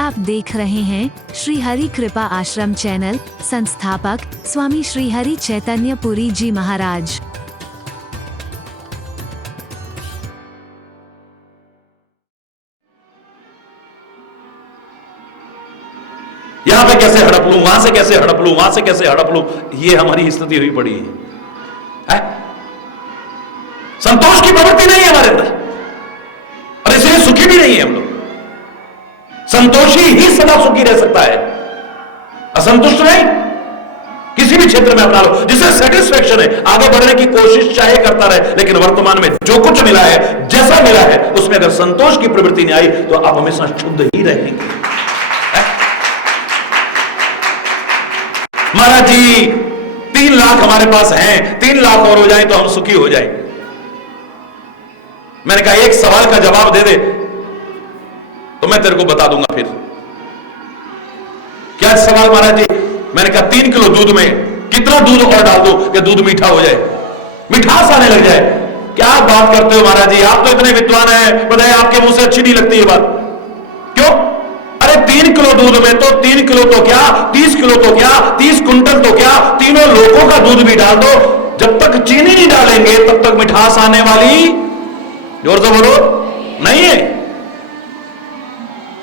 आप देख रहे हैं श्री हरि कृपा आश्रम चैनल। संस्थापक स्वामी श्री हरि चैतन्य पुरी जी महाराज। यहां पे कैसे हड़प लूं, वहां से कैसे हड़प लूं, वहां से कैसे हड़प लूं, ये हमारी स्थिति हुई पड़ी है। संतोष की प्रवृत्ति नहीं है हमारे अंदर और इसलिए सुखी भी नहीं है हम लोग। संतोषी ही सदा सुखी रह सकता है, असंतुष्ट नहीं। किसी भी क्षेत्र में अपना लो, जिसे सेटिस्फेक्शन है, आगे बढ़ने की कोशिश चाहे करता रहे, लेकिन वर्तमान में जो कुछ मिला है, जैसा मिला है, उसमें अगर संतोष की प्रवृत्ति नहीं आई तो आप हमेशा शुद्ध ही रहेंगे। महाराज जी 3 लाख हमारे पास हैं, 3 लाख और हो जाए तो हम सुखी हो जाए। मैंने कहा एक सवाल का जवाब दे दे तो मैं तेरे को बता दूंगा। फिर क्या सवाल महाराज जी? मैंने कहा 3 किलो दूध में कितना दूध और डाल दो कि दूध मीठा हो जाए, मिठास आने लग जाए। क्या बात करते हो महाराज जी, आप तो इतने विद्वान हैं, बताइए आपके मुंह से अच्छी नहीं लगती ये बात। क्यों? अरे 3 किलो दूध में तो 3 किलो तो क्या, 30 किलो तो क्या, 30 कुंटल तो क्या, तीनों लोगों का दूध भी डाल दो, जब तक चीनी नहीं डालेंगे तब तक मिठास आने वाली, जोर से बोलो, नहीं है।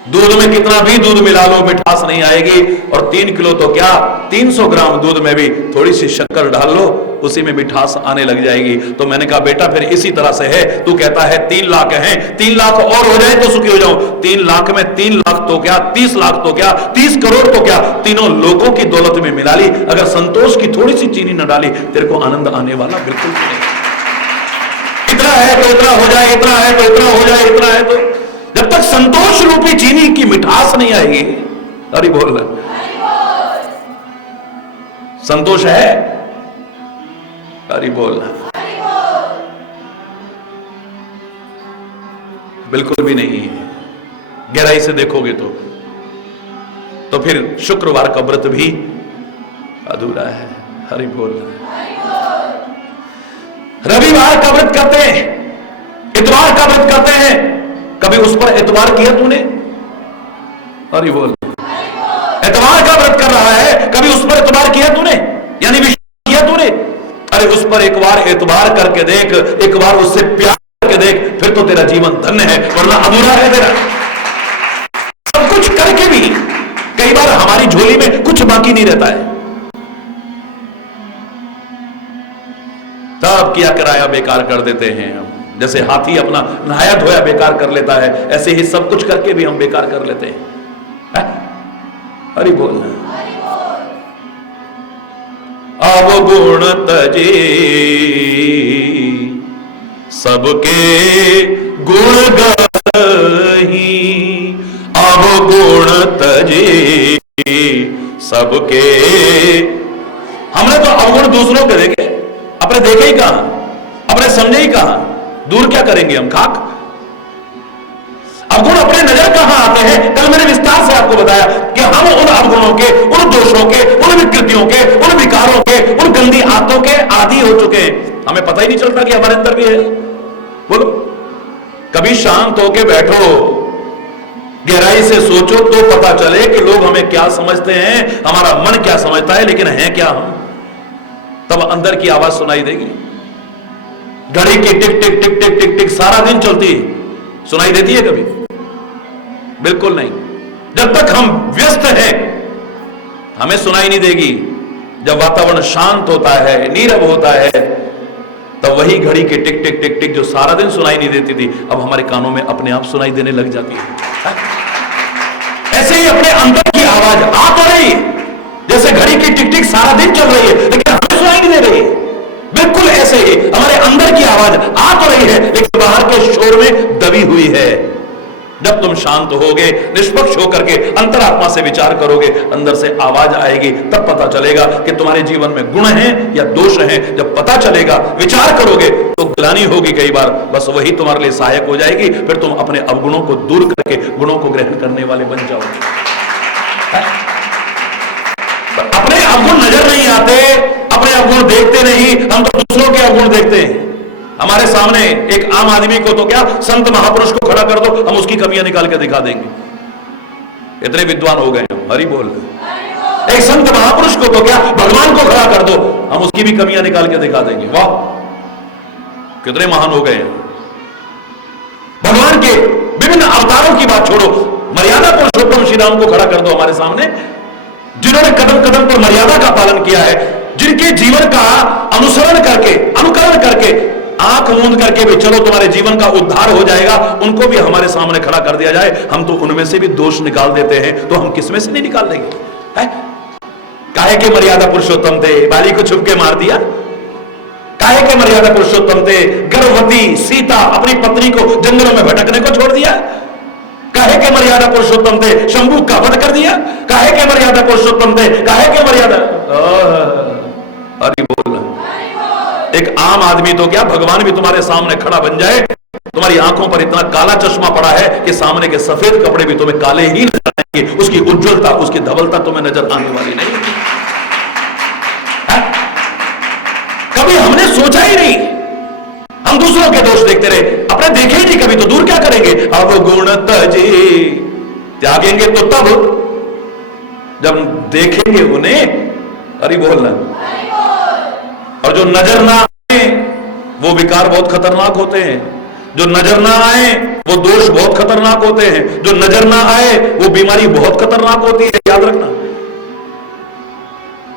दूध में कितना भी दूध मिला लो मिठास नहीं आएगी। और 3 किलो तो क्या, 300 ग्राम दूध में भी थोड़ी सी शक्कर डाल लो, उसी में मिठास आने लग जाएगी। तो मैंने कहा बेटा फिर इसी तरह से है, तू कहता है 3 लाख हैं, 3 लाख और हो जाए तो सुखी हो जाऊं। 3 लाख में 3 लाख तो क्या, 30 लाख तो क्या, 30 करोड़ तो क्या, तीनों लोगों की दौलत में मिला ली, अगर संतोष की थोड़ी सी चीनी न डाली, तेरे को आनंद आने वाला बिल्कुल नहीं। इतना है तो इतना हो जाए, इतना है तो इतना हो जाए, इतना है तो, जब तक संतोष रूपी चीनी की मिठास नहीं आएगी। अरे बोल, संतोष है? अरे बोल, बिल्कुल भी नहीं है। गहराई से देखोगे तो फिर शुक्रवार का व्रत भी अधूरा है। हरि बोल। रविवार का व्रत करते हैं, इतवार का व्रत करते हैं, कभी उस पर एतबार किया तूने? अरे बोल। एतबार का व्रत कर रहा है, कभी उस पर एतबार किया तूने, यानी विश्वास किया तूने? अरे उस पर एक बार एतबार करके देख, एक बार उससे प्यार करके देख, फिर तो तेरा जीवन धन्य है, वरना अधूरा है तेरा। सब कुछ करके भी कई बार हमारी झोली में कुछ बाकी नहीं रहता है, तब किया कराया बेकार कर देते हैं हम। जैसे हाथी अपना नहाया धोया बेकार कर लेता है, ऐसे ही सब कुछ करके भी हम बेकार कर लेते हैं। हरि बोल। अवगुण तजे सबके गुण गही, अवगुण तजे सबके। हमने तो अवगुण दूसरों के देखे, अपने देखे ही कहां, अपने समझे ही कहां, दूर क्या करेंगे हम, खाक। अवगुण अपने नजर कहां आते हैं? कल मैंने विस्तार से आपको बताया कि हम उन अवगुणों के, उन दोषों के, उन विकृतियों के, उन विकारों के, उन गंदी आदतों के आदी हो चुके हैं, हमें पता ही नहीं चलता कि हमारे अंदर भी है। बोलो, कभी शांत होके बैठो, गहराई से सोचो तो पता चले कि लोग हमें क्या समझते हैं, हमारा मन क्या समझता है, लेकिन है क्या हम। तब अंदर की आवाज सुनाई देगी। घड़ी की टिक टिक टिक टिक टिक टिक सारा दिन चलती है, सुनाई देती है कभी? बिल्कुल नहीं। जब तक हम व्यस्त हैं हमें सुनाई नहीं देगी। जब वातावरण शांत होता है, नीरव होता है, तब वही घड़ी की टिक टिक टिक टिक जो सारा दिन सुनाई नहीं देती थी, अब हमारे कानों में अपने आप सुनाई देने लग जाती है। ऐसे ही अपने अंदर की आवाज आ तो रही, जैसे घड़ी की टिक टिक सारा दिन चल रही है, लेकिन हमें सुनाई नहीं दे रही है। बिल्कुल ऐसे ही हमारे अंदर की आवाज आ तो रही है, लेकिन बाहर के शोर में दबी हुई है। जब तुम शांत होगे, निष्पक्ष होकर के अंतरात्मा से विचार करोगे, अंदर से आवाज आएगी, तब पता चलेगा कि तुम्हारे जीवन में गुण हैं या दोष हैं। जब पता चलेगा, विचार करोगे, तो ग्लानि होगी कई बार, बस वही तुम्हारे लिए सहायक हो जाएगी। फिर तुम अपने अवगुणों को दूर करके गुणों को ग्रहण करने वाले बन जाओगे। अपने अवगुण नजर नहीं आते, अपने अवगुण देखते नहीं, हम तो दूसरों के अवगुण देखते हैं। हमारे सामने एक आम आदमी को तो क्या, संत महापुरुष को खड़ा कर दो, हम उसकी कमियां निकाल के दिखा देंगे। इतने विद्वान हो गए हैं, हरि बोल। एक संत महापुरुष को तो क्या, भगवान को खड़ा कर दो, हम उसकी भी कमियां निकाल के दिखा देंगे। वाह, कितने महान हो गए हैं। भगवान के विभिन्न अवतारों की बात छोड़ो, मर्यादा पुरुषोत्तम श्री राम को खड़ा कर दो हमारे सामने, जिन्होंने कदम कदम पर मर्यादा का पालन किया है, जिनके जीवन का अनुसरण करके, अनुकरण करके, आंख मूंद करके भी चलो तुम्हारे जीवन का उद्धार हो जाएगा, उनको भी हमारे सामने खड़ा कर दिया जाए, हम तो उनमें से भी दोष निकाल देते हैं, तो हम किसमें से नहीं निकाल देंगे? काहे के मर्यादा पुरुषोत्तम थे, बाली को छुप के मार दिया। काहे के मर्यादा पुरुषोत्तम थे, गर्भवती सीता अपनी पत्नी को जंगलों में भटकने को छोड़ दिया। काहे के मर्यादा पुरुषोत्तम थे, शंभू का वध कर दिया। काहे के मर्यादा पुरुषोत्तम थे, काहे के मर्यादा, अरे बोल। एक आम आदमी तो क्या, भगवान भी तुम्हारे सामने खड़ा बन जाए, तुम्हारी आंखों पर इतना काला चश्मा पड़ा है कि सामने के सफेद कपड़े भी तुम्हें काले ही नजर आएंगे, उसकी उज्जवलता, उसकी धवलता तुम्हें नजर आने वाली नहीं। कभी हमने सोचा ही नहीं, हम दूसरों के दोष देखते रहे, अपने देखे ही नहीं कभी, तो दूर क्या करेंगे। अब गुण तजे, त्यागेंगे तो तब जब देखेंगे उन्हें, अरे बोलना। और जो नजर ना आए वो विकार बहुत खतरनाक होते हैं, जो नजर ना आए वो दोष बहुत खतरनाक होते हैं, जो नजर ना आए वो बीमारी बहुत खतरनाक होती है, याद रखना।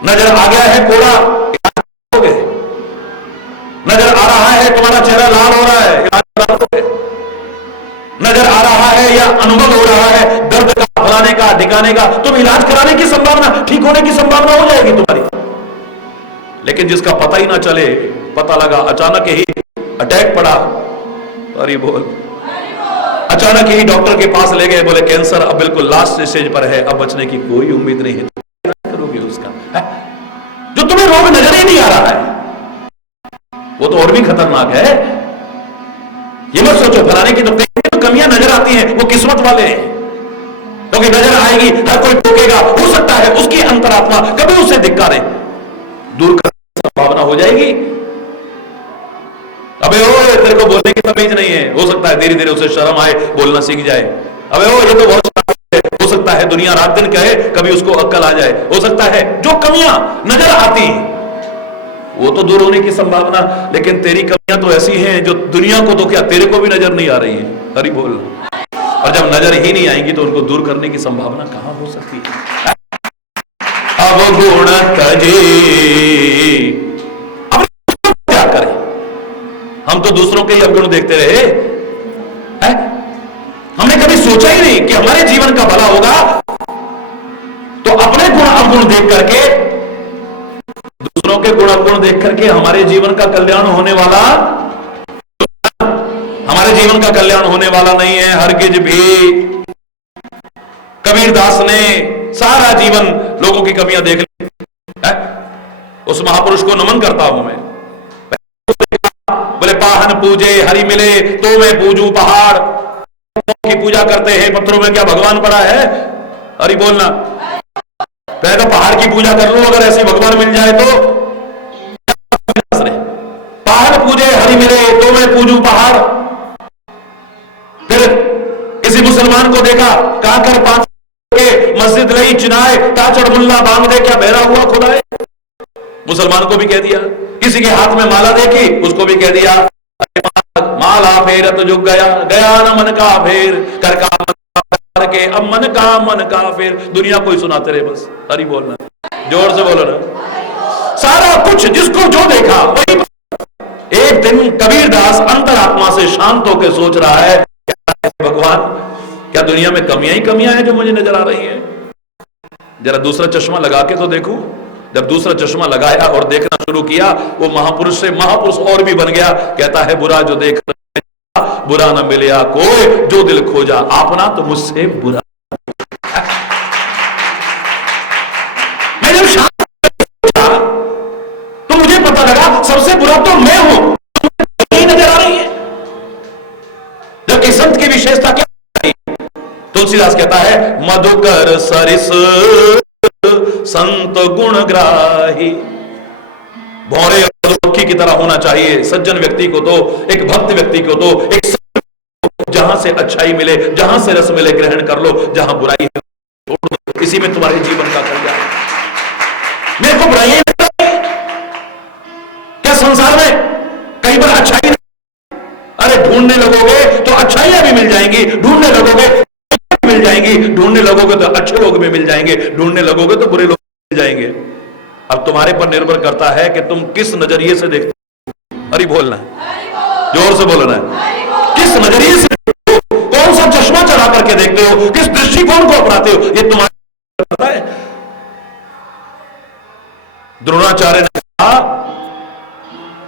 नजर आ गया है कोड़ा, नजर आ रहा है तुम्हारा चेहरा लाल हो रहा है, नजर आ रहा है या अनुभव हो रहा है दर्द का, फलाने का, ढिकाने का, तुम इलाज कराने की संभावना, ठीक होने की संभावना हो जाएगी तुम्हारी। लेकिन जिसका पता ही ना चले, पता लगा अचानक ही अटैक पड़ा, अरे बोल, अचानक ही डॉक्टर के पास ले गए, बोले कैंसर अब बिल्कुल लास्ट स्टेज पर है, अब बचने की कोई उम्मीद नहीं है, क्या करोगे उसका? जो तुम्हें रोग नजर ही नहीं आ रहा है वो तो और भी खतरनाक है। ये मत सोचो फलाने की तो कमियां नजर आती हैं वो किस्मत वाले हैं, क्योंकि नजर आएगी, हर कोई टोकेगा, हो सकता है उसकी अंतरात्मा कभी उसे धिक्कारे, दूर करने की संभावना हो जाएगी। अबे ओ, तेरे को बोलने की तमीज नहीं है, हो सकता है धीरे धीरे उसे शर्म आए, बोलना सीख जाए। अबे ओ, ये तो बहुत है, हो सकता है दुनिया रात दिन कहे, कभी उसको अक्ल आ जाए। हो सकता है जो कमियां नजर आती वो तो दूर होने की संभावना, लेकिन तेरी कमियां तो ऐसी हैं जो दुनिया को तो क्या, तेरे को भी नजर नहीं आ रही है, हरि बोल। और जब नजर ही नहीं आएंगी तो उनको दूर करने की संभावना कहां हो सकती है? अब गुण तजे, अब क्या करें, हम तो दूसरों के ही अवगुण देखते रहे है? हमने कभी सोचा ही नहीं कि हमारे जीवन का भला होगा, तो अपने गुण अवगुण देख करके, दूसरों के गुण अवगुण देख करके हमारे जीवन का कल्याण होने वाला, हमारे जीवन का कल्याण होने वाला नहीं है हरगिज भी। कबीरदास ने सारा जीवन लोगों की कमियां देख ली है? उस महापुरुष को नमन करता हूं मैं। बोले पाहन पूजे हरि मिले तो मैं पूजू पहाड़, की पूजा करते हैं, पत्थरों में क्या भगवान पड़ा है? हरि बोलना। पहले तो पहाड़ की पूजा कर लो, अगर ऐसी भगवान मिल जाए तो। पहाड़ पूजे हरि मिले तो मैं पूजू पहाड़। फिर किसी मुसलमान को देखा, कहा कर पांच के मस्जिद लई चिनाए, ताचड़ मुल्ला बांध दे क्या बहरा हुआ खुदाए। मुसलमान को भी कह दिया। किसी के हाथ में माला देखी, उसको भी कह दिया माला फेरत जो गया गया न मन का फेर, कर का मन के अब मन का फेर। दुनिया को ही सुनाते रहे बस, हरि बोलना, जोर से बोलो ना। सारा कुछ जिसको जो देखा वही। एक दिन कबीरदास अंतरात्मा से शांत होकर सोच रहा है, भगवान क्या दुनिया में कमियां ही कमियां हैं जो मुझे नजर आ रही है? जरा दूसरा चश्मा लगा के तो देखूं। जब दूसरा चश्मा लगाया और देखना शुरू किया, वो महापुरुष से महापुरुष और भी बन गया। कहता है बुरा जो देख बुरा न मिलिया कोई, जो दिल खोजा आपना तो मुझसे बुरा। मैं जब शांत तो मुझे पता लगा सबसे बुरा तो मैं हूं, नहीं नजर आ रही है। जबकि संत की विशेषता क्या? तुलसीदास कहता है मधुकर सरिस संत गुणग्राही। भौरे और दुखी की तरह होना चाहिए सज्जन व्यक्ति को, तो एक भक्त व्यक्ति को, तो एक जहां से अच्छाई मिले, जहां से रस मिले ग्रहण कर लो, जहां बुराई है इसी में तुम्हारे जीवन का कल्याण। मेरे को बुराइयां क्या संसार में कई बार अच्छाई नहीं, अरे ढूंढने लगोगे तो अच्छाइयां भी मिल जाएंगी, ढूंढने लगोगे तो मिल जाएंगी, ढूंढने लगोगे तो अच्छे लोग भी मिल जाएंगे, ढूंढने लगोगे तो बुरे लोग मिल जाएंगे। अब तुम्हारे पर निर्भर करता है कि तुम किस नजरिए से देखते हो। अरे बोलना, जोर से बोलना है, किस नजरिए से देखते हो, कौन सा चश्मा चढ़ा करके देखते हो, किस दृष्टिकोण को अपनाते हो, ये तुम्हारे पता है। द्रोणाचार्य ने कहा,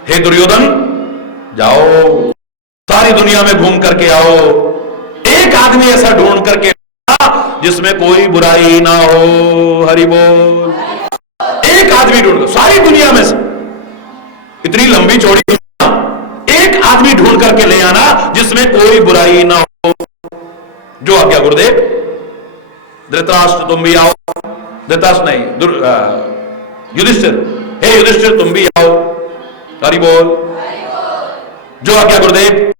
हे दुर्योधन जाओ सारी दुनिया में घूम करके आओ, एक आदमी ऐसा ढूंढ करके जिसमें कोई बुराई ना हो। हरि बोल। एक आदमी ढूंढ, सारी दुनिया में से, इतनी लंबी चौड़ी दुनिया, एक आदमी ढूंढ करके ले आना जिसमें कोई बुराई ना हो। जो आज्ञा गुरुदेव। धृतराष्ट्र तुम भी आओ, धृतराष्ट्र नहीं, युधिष्ठिर, हे युधिष्ठिर तुम भी आओ। हरि बोल। जो आज्ञा गुरुदेव।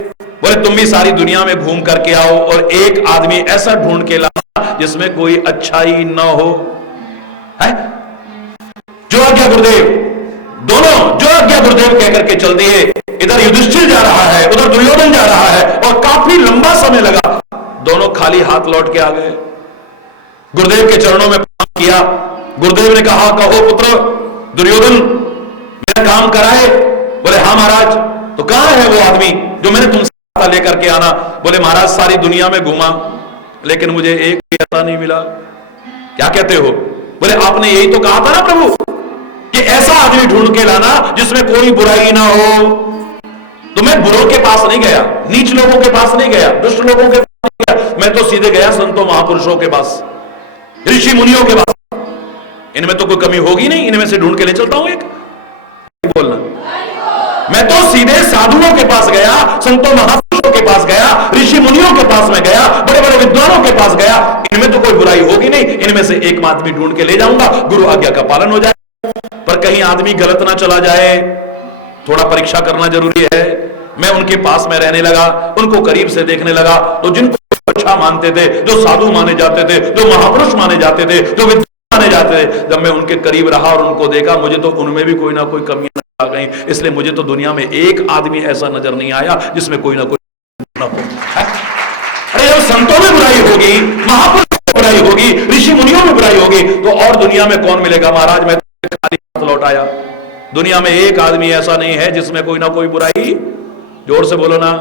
बोले तुम भी सारी दुनिया में घूम करके आओ और एक आदमी ऐसा ढूंढ के लाना जिसमें कोई अच्छाई न हो। है? जो आज्ञा गुरुदेव। दोनों जो आज्ञा गुरुदेव कहकर के चल दिए। इधर युधिष्ठिर जा रहा है, उधर दुर्योधन जा रहा है, और काफी लंबा समय लगा। दोनों खाली हाथ लौट के आ गए, गुरुदेव के चरणों में प्रणाम किया। गुरुदेव ने कहा, कहो पुत्र दुर्योधन मेरा काम कराए। बोले हाँ महाराज। तो कहां है वो आदमी जो मैंने तुमसे कहा लेकर के आना? बोले महाराज सारी दुनिया में घूमा लेकिन मुझे एक भी ऐसा नहीं मिला। क्या कहते हो? बोले आपने यही तो कहा था ना प्रभु कि ऐसा आदमी ढूंढ के लाना जिसमें कोई बुराई ना हो। तो मैं बुरों के पास नहीं गया, नीच लोगों के पास नहीं गया, दुष्ट लोगों के पास नहीं गया, मैं तो सीधे गया संतों महापुरुषों के पास, ऋषि मुनियों के पास। इनमें तो कोई कमी होगी नहीं, इनमें से ढूंढ के ले चलता हूं एक। बोलना, मैं तो सीधे साधुओं के पास गया, संतों महापुरुषों के पास गया, ऋषि मुनियों के पास में गया, बड़े बड़े विद्वानों के पास गया। इनमें तो कोई बुराई होगी नहीं, इनमें से एक आदमी ढूंढ के ले जाऊंगा, गुरु आज्ञा का पालन हो जाए। पर कहीं आदमी गलत ना चला जाए, थोड़ा परीक्षा करना जरूरी है। मैं उनके पास में रहने लगा, उनको करीब से देखने लगा, तो जिनको अच्छा मानते थे, जो साधु माने जाते थे, जो महापुरुष माने जाते थे, जो विद्वान माने जाते थे, जब मैं उनके करीब रहा और उनको देखा, मुझे तो उनमें भी कोई ना कोई कमी आ गई। इसलिए मुझे तो दुनिया में एक आदमी ऐसा नजर नहीं आया जिसमें कोई ना कोई ना हो। अरे जब संतों में बुराई होगी, महापुरुषों में बुराई होगी, ऋषि मुनियों में बुराई होगी, तो और दुनिया में कौन मिलेगा? महाराज मैं खाली हाथ लौट आया। दुनिया में एक आदमी ऐसा नहीं है जिसमें कोई ना कोई बुराई। जोर से बोलो ना।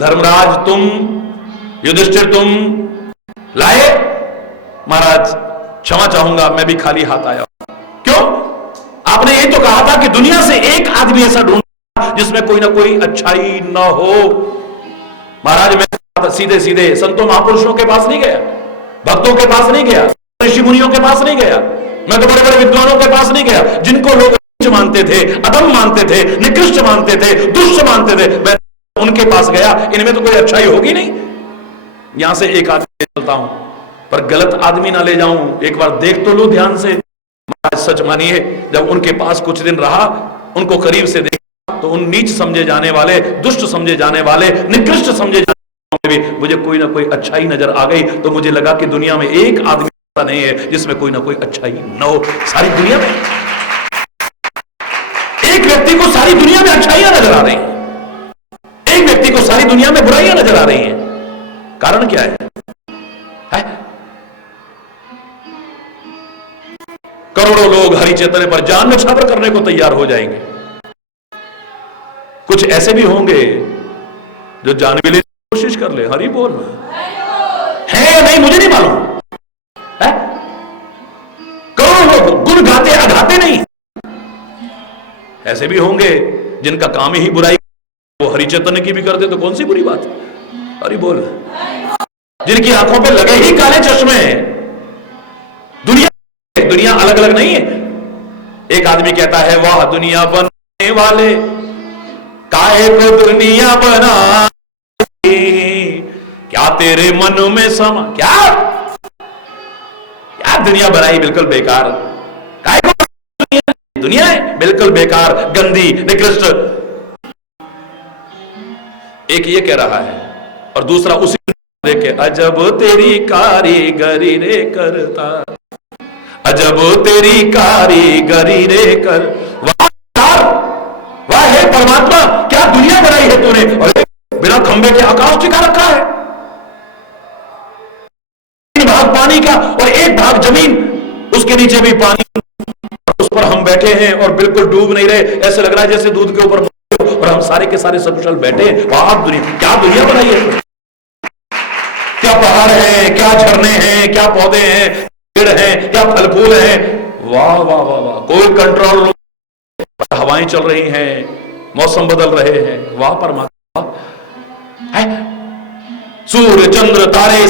धर्मराज तुम, युधिष्ठिर तुम लाए? महाराज क्षमा चाहूंगा, मैं भी खाली हाथ आया। क्यों? आपने ये तो कहा था कि दुनिया से एक आदमी ऐसा ढूंढना जिसमें कोई ना कोई अच्छाई न हो। महाराज मैं सीधे सीधे संतों महापुरुषों के पास नहीं गया, भक्तों के पास नहीं गया, ऋषि मुनियों के पास नहीं गया, मैं तो बड़े बड़े विद्वानों के पास नहीं गया, जिनको लोग मानते थे, अधम मानते थे, निकृष्ट मानते थे, दुष्ट मानते थे, मैं उनके पास गया। इनमें तो कोई अच्छाई होगी नहीं, यहां से एक आदमी चलता हूं, पर गलत आदमी ना ले जाऊं। एक बार देख तो लो ध्यान से। सच मानिए, जब उनके पास कुछ दिन रहा, उनको करीब से देखा, तो उन नीच समझे जाने वाले, दुष्ट समझे जाने वाले, निकृष्ट समझे जाने वाले भी मुझे कोई ना कोई अच्छाई नजर आ गई। तो मुझे लगा कि दुनिया में एक आदमी ऐसा नहीं है जिसमें कोई ना कोई अच्छाई न हो। सारी दुनिया में एक व्यक्ति को सारी दुनिया में अच्छाइयां नजर आ रही हैं, एक व्यक्ति को सारी दुनिया में बुराइयां नजर आ रही हैं। कारण क्या है? करोड़ों लोग हरि चैतन्य पर जान न्यौछावर करने को तैयार हो जाएंगे। कुछ ऐसे भी होंगे जो जान भी लेने की कोशिश कर ले। हरि बोल है या नहीं मुझे नहीं मालूम है। करोड़ों लोग गुण गाते अघाते नहीं। ऐसे भी होंगे जिनका काम ही बुराई, वो हरि चैतन्य की भी करते तो कौन सी बुरी बात। हरि बोल। जिनकी आंखों पे लगे ही काले चश्मे। दुनिया अलग अलग नहीं है। एक आदमी कहता है, वाह दुनिया बनाने वाले, काहे को दुनिया बना, क्या तेरे मन में समा। क्या क्या दुनिया बनाई, बिल्कुल बेकार। काहे को दुनिया है बिल्कुल बेकार, गंदी, निकृष्ट। एक ये कह रहा है और दूसरा उसी देखे अजब तेरी कारीगरी रे करता, अजब तेरी कारीगरी रे कर। वाह है परमात्मा, क्या दुनिया बनाई है तूने। अरे बिना खंबे के आकाश टिका रखा है, 3 भाग पानी का और 1 भाग जमीन, उसके नीचे भी पानी, उस पर हम बैठे हैं और बिल्कुल डूब नहीं रहे, ऐसे लग रहा है जैसे दूध के ऊपर, और हम सारे के सारे सकुशल बैठे हैं। वाह दुनिया, क्या दुनिया बनाई है। क्या पहाड़ है, क्या झरने हैं, क्या पौधे हैं, पेड़ हैं, क्या फल फूल हैं। वाह वाह वाह वाह, कोई कंट्रोल, हवाएं चल रही हैं, मौसम बदल रहे हैं। वाह परमात्मा है, सूर्य चंद्र तारे,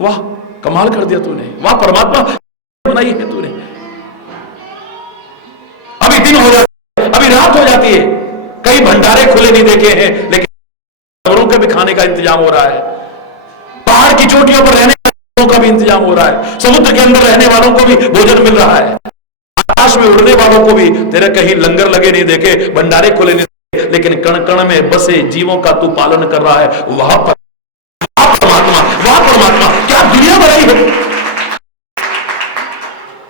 वाह कमाल कर दिया तूने। वाह परमात्मा, बनाई है तूने। अभी दिन हो जाता है, अभी रात हो जाती है, कई भंडारे खुले नहीं देखे हैं, लेकिन जानवरों का भी खाने का इंतजाम हो रहा है, पहाड़ की चोटियों पर रहने वालों का भी इंतजाम हो रहा है, समुद्र के अंदर रहने वालों को भी भोजन मिल रहा है, आकाश में उड़ने वालों को भी तेरे कहीं लंगर लगे नहीं देखे, भंडारे खुले नहीं देखे, लेकिन कण कण में बसे जीवों का तू पालन कर रहा है। वहां पर परमात्मा, वाह परमात्मा, क्या दुनिया बनाई है।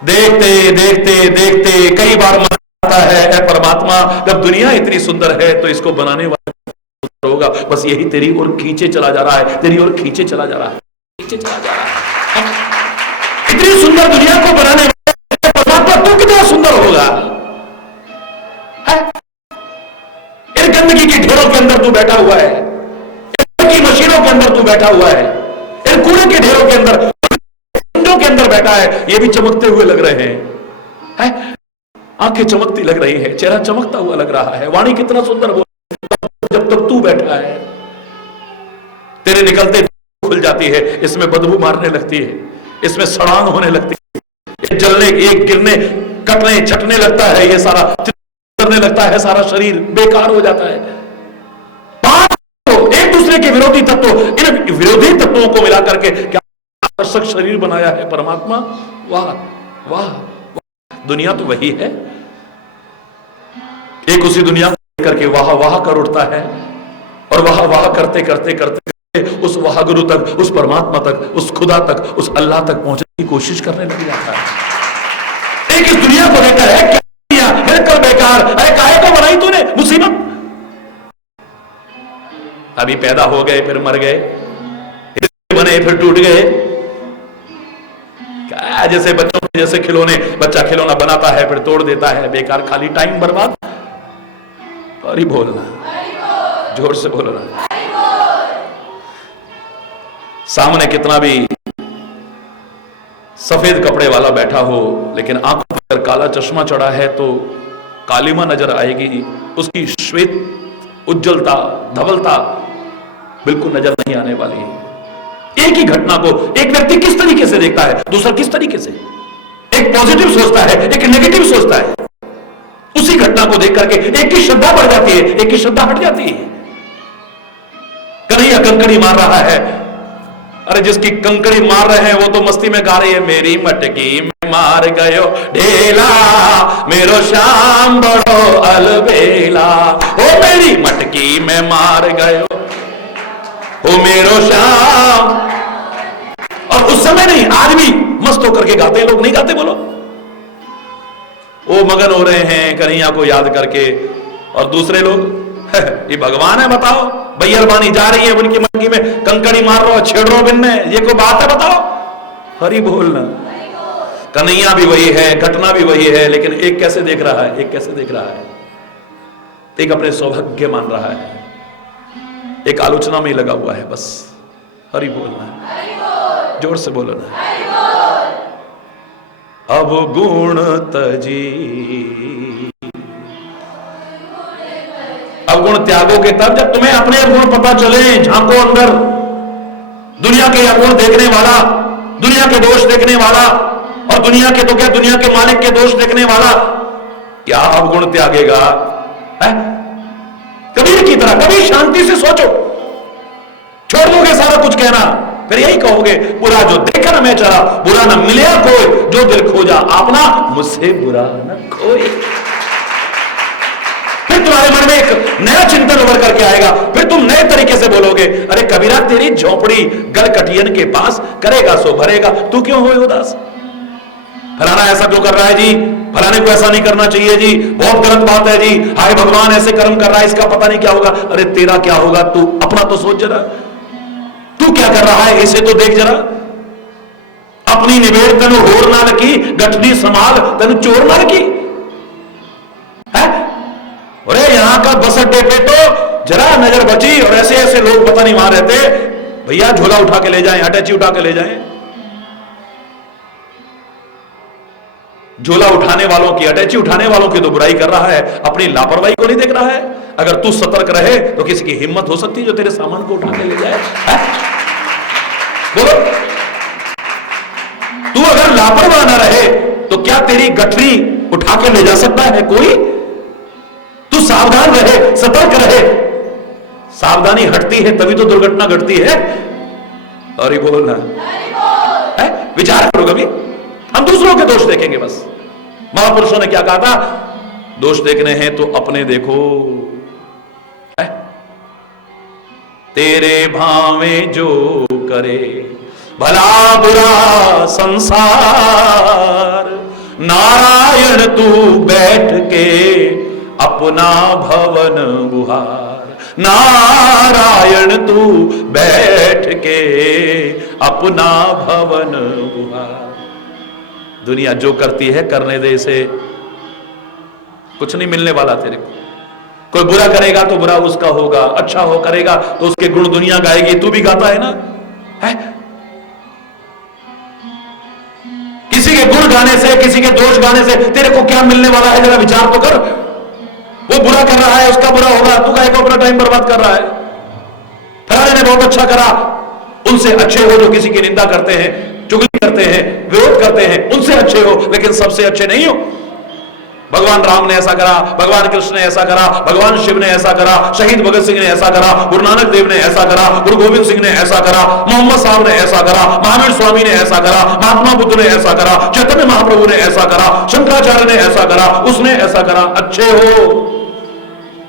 देखते देखते देखते कई बार मन आता है, ऐ परमात्मा जब दुनिया इतनी सुंदर है तो इसको बनाने वाला होगा, बस यही तेरी ओर खींचे चला जा रहा है, तेरी ओर खींचे चला जा रहा है, खींचे चला जा रहा है। इतनी सुंदर दुनिया को बनाने वाले परमात्मा तू कितना सुंदर होगा। इन गंदगी के ढेरों के अंदर तू बैठा हुआ है, इन की मशीनों के अंदर तू बैठा हुआ है, इन कूड़े के ढेरों के अंदर, कुंडों के अंदर बैठा है, ये भी चमकते हुए लग रहे हैं, आंखें चमकती लग रही है, चेहरा चमकता हुआ लग रहा है, वाणी कितना सुंदर बोल, जब तक तू बैठा है। तेरे निकलते खुल जाती है, इसमें बदबू मारने लगती है, इसमें सड़ांग होने लगती है, जलने, एक गिरने, कटने छटने लगता है, ये सारा करने लगता है, सारा शरीर बेकार हो जाता है। एक दूसरे के विरोधी तत्व, इन विरोधी तत्वों को मिला करके क्या आकर्षक शरीर बनाया है परमात्मा। वाह वाह, दुनिया तो वही है। एक उसी दुनिया को करके वाह वाह कर उठता है, और वाह वाह करते करते करते उस वाह गुरु तक, उस परमात्मा तक, उस खुदा तक, उस अल्लाह तक पहुंचने की कोशिश करने लग जाता है। एक इस दुनिया को लेकर है, क्या दुनिया बिल्कुल बेकार है, काहे को बनाई तूने मुसीबत। अभी पैदा हो गए फिर मर गए, बने फिर टूट गए। क्या जैसे बच्चों के जैसे खिलौने, बच्चा खिलौना बनाता है फिर तोड़ देता है, बेकार, खाली टाइम बर्बाद। अरे बोलना, जोर से बोलना। सामने कितना भी सफेद कपड़े वाला बैठा हो, लेकिन आंखों पर काला चश्मा चढ़ा है तो कालिमा नजर आएगी, उसकी श्वेत उज्जवलता, धवलता बिल्कुल नजर नहीं आने वाली है। एक ही घटना को एक व्यक्ति किस तरीके से देखता है, दूसरा किस तरीके से, एक पॉजिटिव सोचता है, एक नेगेटिव सोचता है। उसी घटना को देख करके एक की श्रद्धा बढ़ जाती है, एक की श्रद्धा हट जाती है। कन्हैया कंकड़ी मार रहा है, अरे जिसकी कंकड़ी मार रहे हैं वो तो मस्ती में गा रही है, मेरी मटकी में मार गयो ढेला, मेरो श्याम बड़ो अलबेला, ओ मेरी मटकी में मार गयो ओ मेरो श्याम। और उस समय नहीं, आज भी मस्त होकर के गाते हैं लोग, नहीं गाते बोलो। वो मगन हो रहे हैं कन्हैया को याद करके, और दूसरे लोग ये भगवान है बताओ, बैरबानी जा रही है उनकी मटकी में, कंकड़ी मार रहा हो, छेड़ रहा हो बिन में, ये कोई बात है बताओ। हरि बोलना। कन्हैया भी वही है, घटना भी वही है, लेकिन एक कैसे देख रहा है, एक कैसे देख रहा है, एक अपने सौभाग्य मान रहा है, एक आलोचना में लगा हुआ है बस। हरि बोलना, जोर से बोलना। अब गुण तजी, अवगुण त्यागोगे तब जब तुम्हें अपने अवगुण पता चले। झांको अंदर, दुनिया के अवगुण देखने वाला, दुनिया के दोष देखने वाला, और दुनिया के तो क्या, दुनिया के मालिक के दोष देखने वाला क्या अवगुण त्यागेगा है? कबीर की तरह कभी शांति से सोचो, छोड़ दोगे सारा कुछ कहना, फिर यही कहोगे बुरा जो देखा न मैं चला, बुरा न मिले कोई, जो दिल खोजा अपना, मुझसे बुरा न कोई। फिर तुम्हारे मन में एक नया चिंतन उभर करके आएगा, फिर तुम नए तरीके कैसे बोलोगे? अरे कबीरा तेरी झोपड़ी गलकटियन के पास, करेगा सो भरेगा, तू क्यों हुए उदास? फलाना ऐसा क्यों कर रहा है जी, फलाने को ऐसा नहीं करना चाहिए जी, बहुत गलत बात है जी, हाय भगवान ऐसे कर्म कर रहा है, इसका पता नहीं क्या होगा। अरे तेरा क्या होगा, तू अपना तो सोच जरा, तू क्या कर रहा है इसे तो देख जरा। अपनी निबेड़ तेन होर ना लगी, गठनी संभाल तेन चोर ना लगी है। अरे यहां का बस अड्डे पे तो जरा नजर बची और ऐसे ऐसे लोग पता नहीं वहां रहते, भैया झोला उठा के ले जाएं, अटैची उठा के ले जाएं। झोला उठाने वालों की, अटैची उठाने वालों की तो बुराई कर रहा है, अपनी लापरवाही को नहीं देख रहा है। अगर तू सतर्क रहे तो किसी की हिम्मत हो सकती है जो तेरे सामान को उठा के ले जाए है? बोलो, तू अगर लापरवाह ना रहे तो क्या तेरी गठरी उठा के ले जा सकता है कोई? तू सावधान रहे, सतर्क रहे। सावधानी हटती है तभी तो दुर्घटना घटती है। और ये बोलना है, विचार करो कभी। हम दूसरों के दोष देखेंगे बस। महापुरुषों ने क्या कहा था? दोष देखने हैं तो अपने देखो है? तेरे भावे जो करे भला बुरा संसार, नारायण तू बैठ के अपना भवन बुहार, नारायण तू बैठ के अपना भवन बुहार। दुनिया जो करती है करने दे, इसे कुछ नहीं मिलने वाला तेरे को। कोई बुरा करेगा तो बुरा उसका होगा, अच्छा हो करेगा तो उसके गुण दुनिया गाएगी। तू भी गाता है ना है? किसी के गुण गाने से, किसी के दोष गाने से तेरे को क्या मिलने वाला है? जरा विचार तो कर। वो बुरा कर रहा है, उसका बुरा होगा, तू काहे को अपना टाइम बर्बाद कर रहा है? फलाने ने बहुत अच्छा करा, उनसे अच्छे हो जो किसी की निंदा करते हैं, चुगली करते हैं, विरोध करते हैं, उनसे अच्छे हो, लेकिन सबसे अच्छे नहीं हो। भगवान राम ने ऐसा करा, भगवान कृष्ण ने ऐसा करा, भगवान शिव ने ऐसा करा, शहीद भगत सिंह ने ऐसा करा, गुरु नानक देव ने ऐसा करा, गुरु गोविंद सिंह ने ऐसा करा, मोहम्मद साहब ने ऐसा करा, महावीर स्वामी ने ऐसा करा, महात्मा बुद्ध ने ऐसा करा, चैतन्य महाप्रभु ने ऐसा करा, शंकराचार्य ने ऐसा करा, उसने ऐसा करा। अच्छे हो,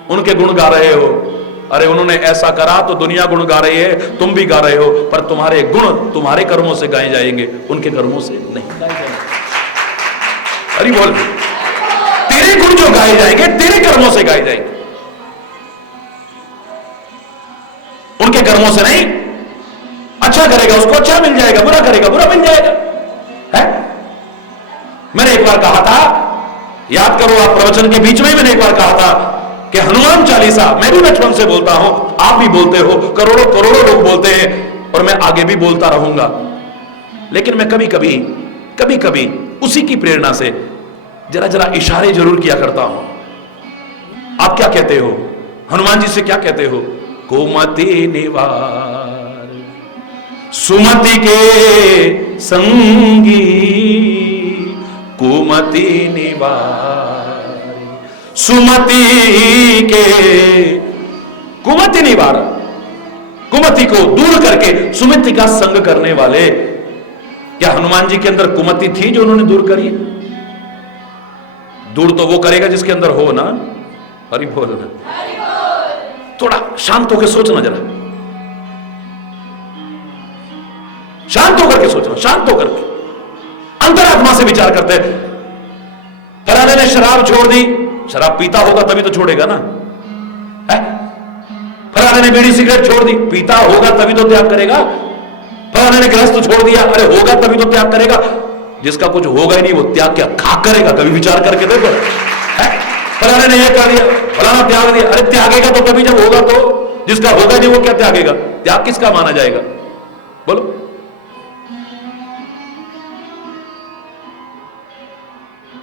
उनके गुण गा रहे हो। अरे उन्होंने ऐसा करा तो दुनिया गुण गा रही है, तुम भी गा रहे हो, पर तुम्हारे गुण तुम्हारे कर्मों से गाए जाएंगे, उनके कर्मों से नहीं गाए जाएंगे। अरे बोल, तेरे गुण जो गाए जाएंगे तेरे कर्मों से गाए जाएंगे, उनके कर्मों से नहीं। अच्छा करेगा उसको अच्छा मिल जाएगा, बुरा करेगा बुरा मिल जाएगा है? मैंने एक बार कहा था, याद करो आप, प्रवचन के बीच में मैंने एक बार कहा था कि हनुमान चालीसा मैं भी बचपन से बोलता हूं, आप भी बोलते हो, करोड़ों करोड़ों लोग बोलते हैं, और मैं आगे भी बोलता रहूंगा। लेकिन मैं कभी कभी उसी की प्रेरणा से जरा जरा इशारे जरूर किया करता हूं। आप क्या कहते हो? हनुमान जी से क्या कहते हो? कुमति निवार सुमति के संगी, कुमति निवार सुमति के, कुमति निवार, कुमति को दूर करके सुमति का संग करने वाले। क्या हनुमान जी के अंदर कुमति थी जो उन्होंने दूर करी? दूर तो वो करेगा जिसके अंदर हो ना। हरि बोल ना। थोड़ा शांत होकर सोचना, जरा शांत होकर के सोचना, शांत होकर के अंतरात्मा से विचार करते। फलाने ने शराब छोड़ दी, शराब पीता होगा तभी तो छोड़ेगा ना है? फलाने ने बीड़ी सिगरेट छोड़ दी, पीता होगा तभी तो त्याग करेगा। फलाने ने गृहस्थ छोड़ दिया, अरे होगा तभी तो त्याग करेगा। जिसका कुछ होगा ही नहीं वो त्याग क्या खा करेगा? कभी विचार करके देखो। फलाने ने ये कर दिया, फलाना त्याग दिया, अरे त्यागेगा तो तभी जब होगा। तो जिसका होगा नहीं वो क्या त्यागेगा? त्याग किसका माना जाएगा? बोलो।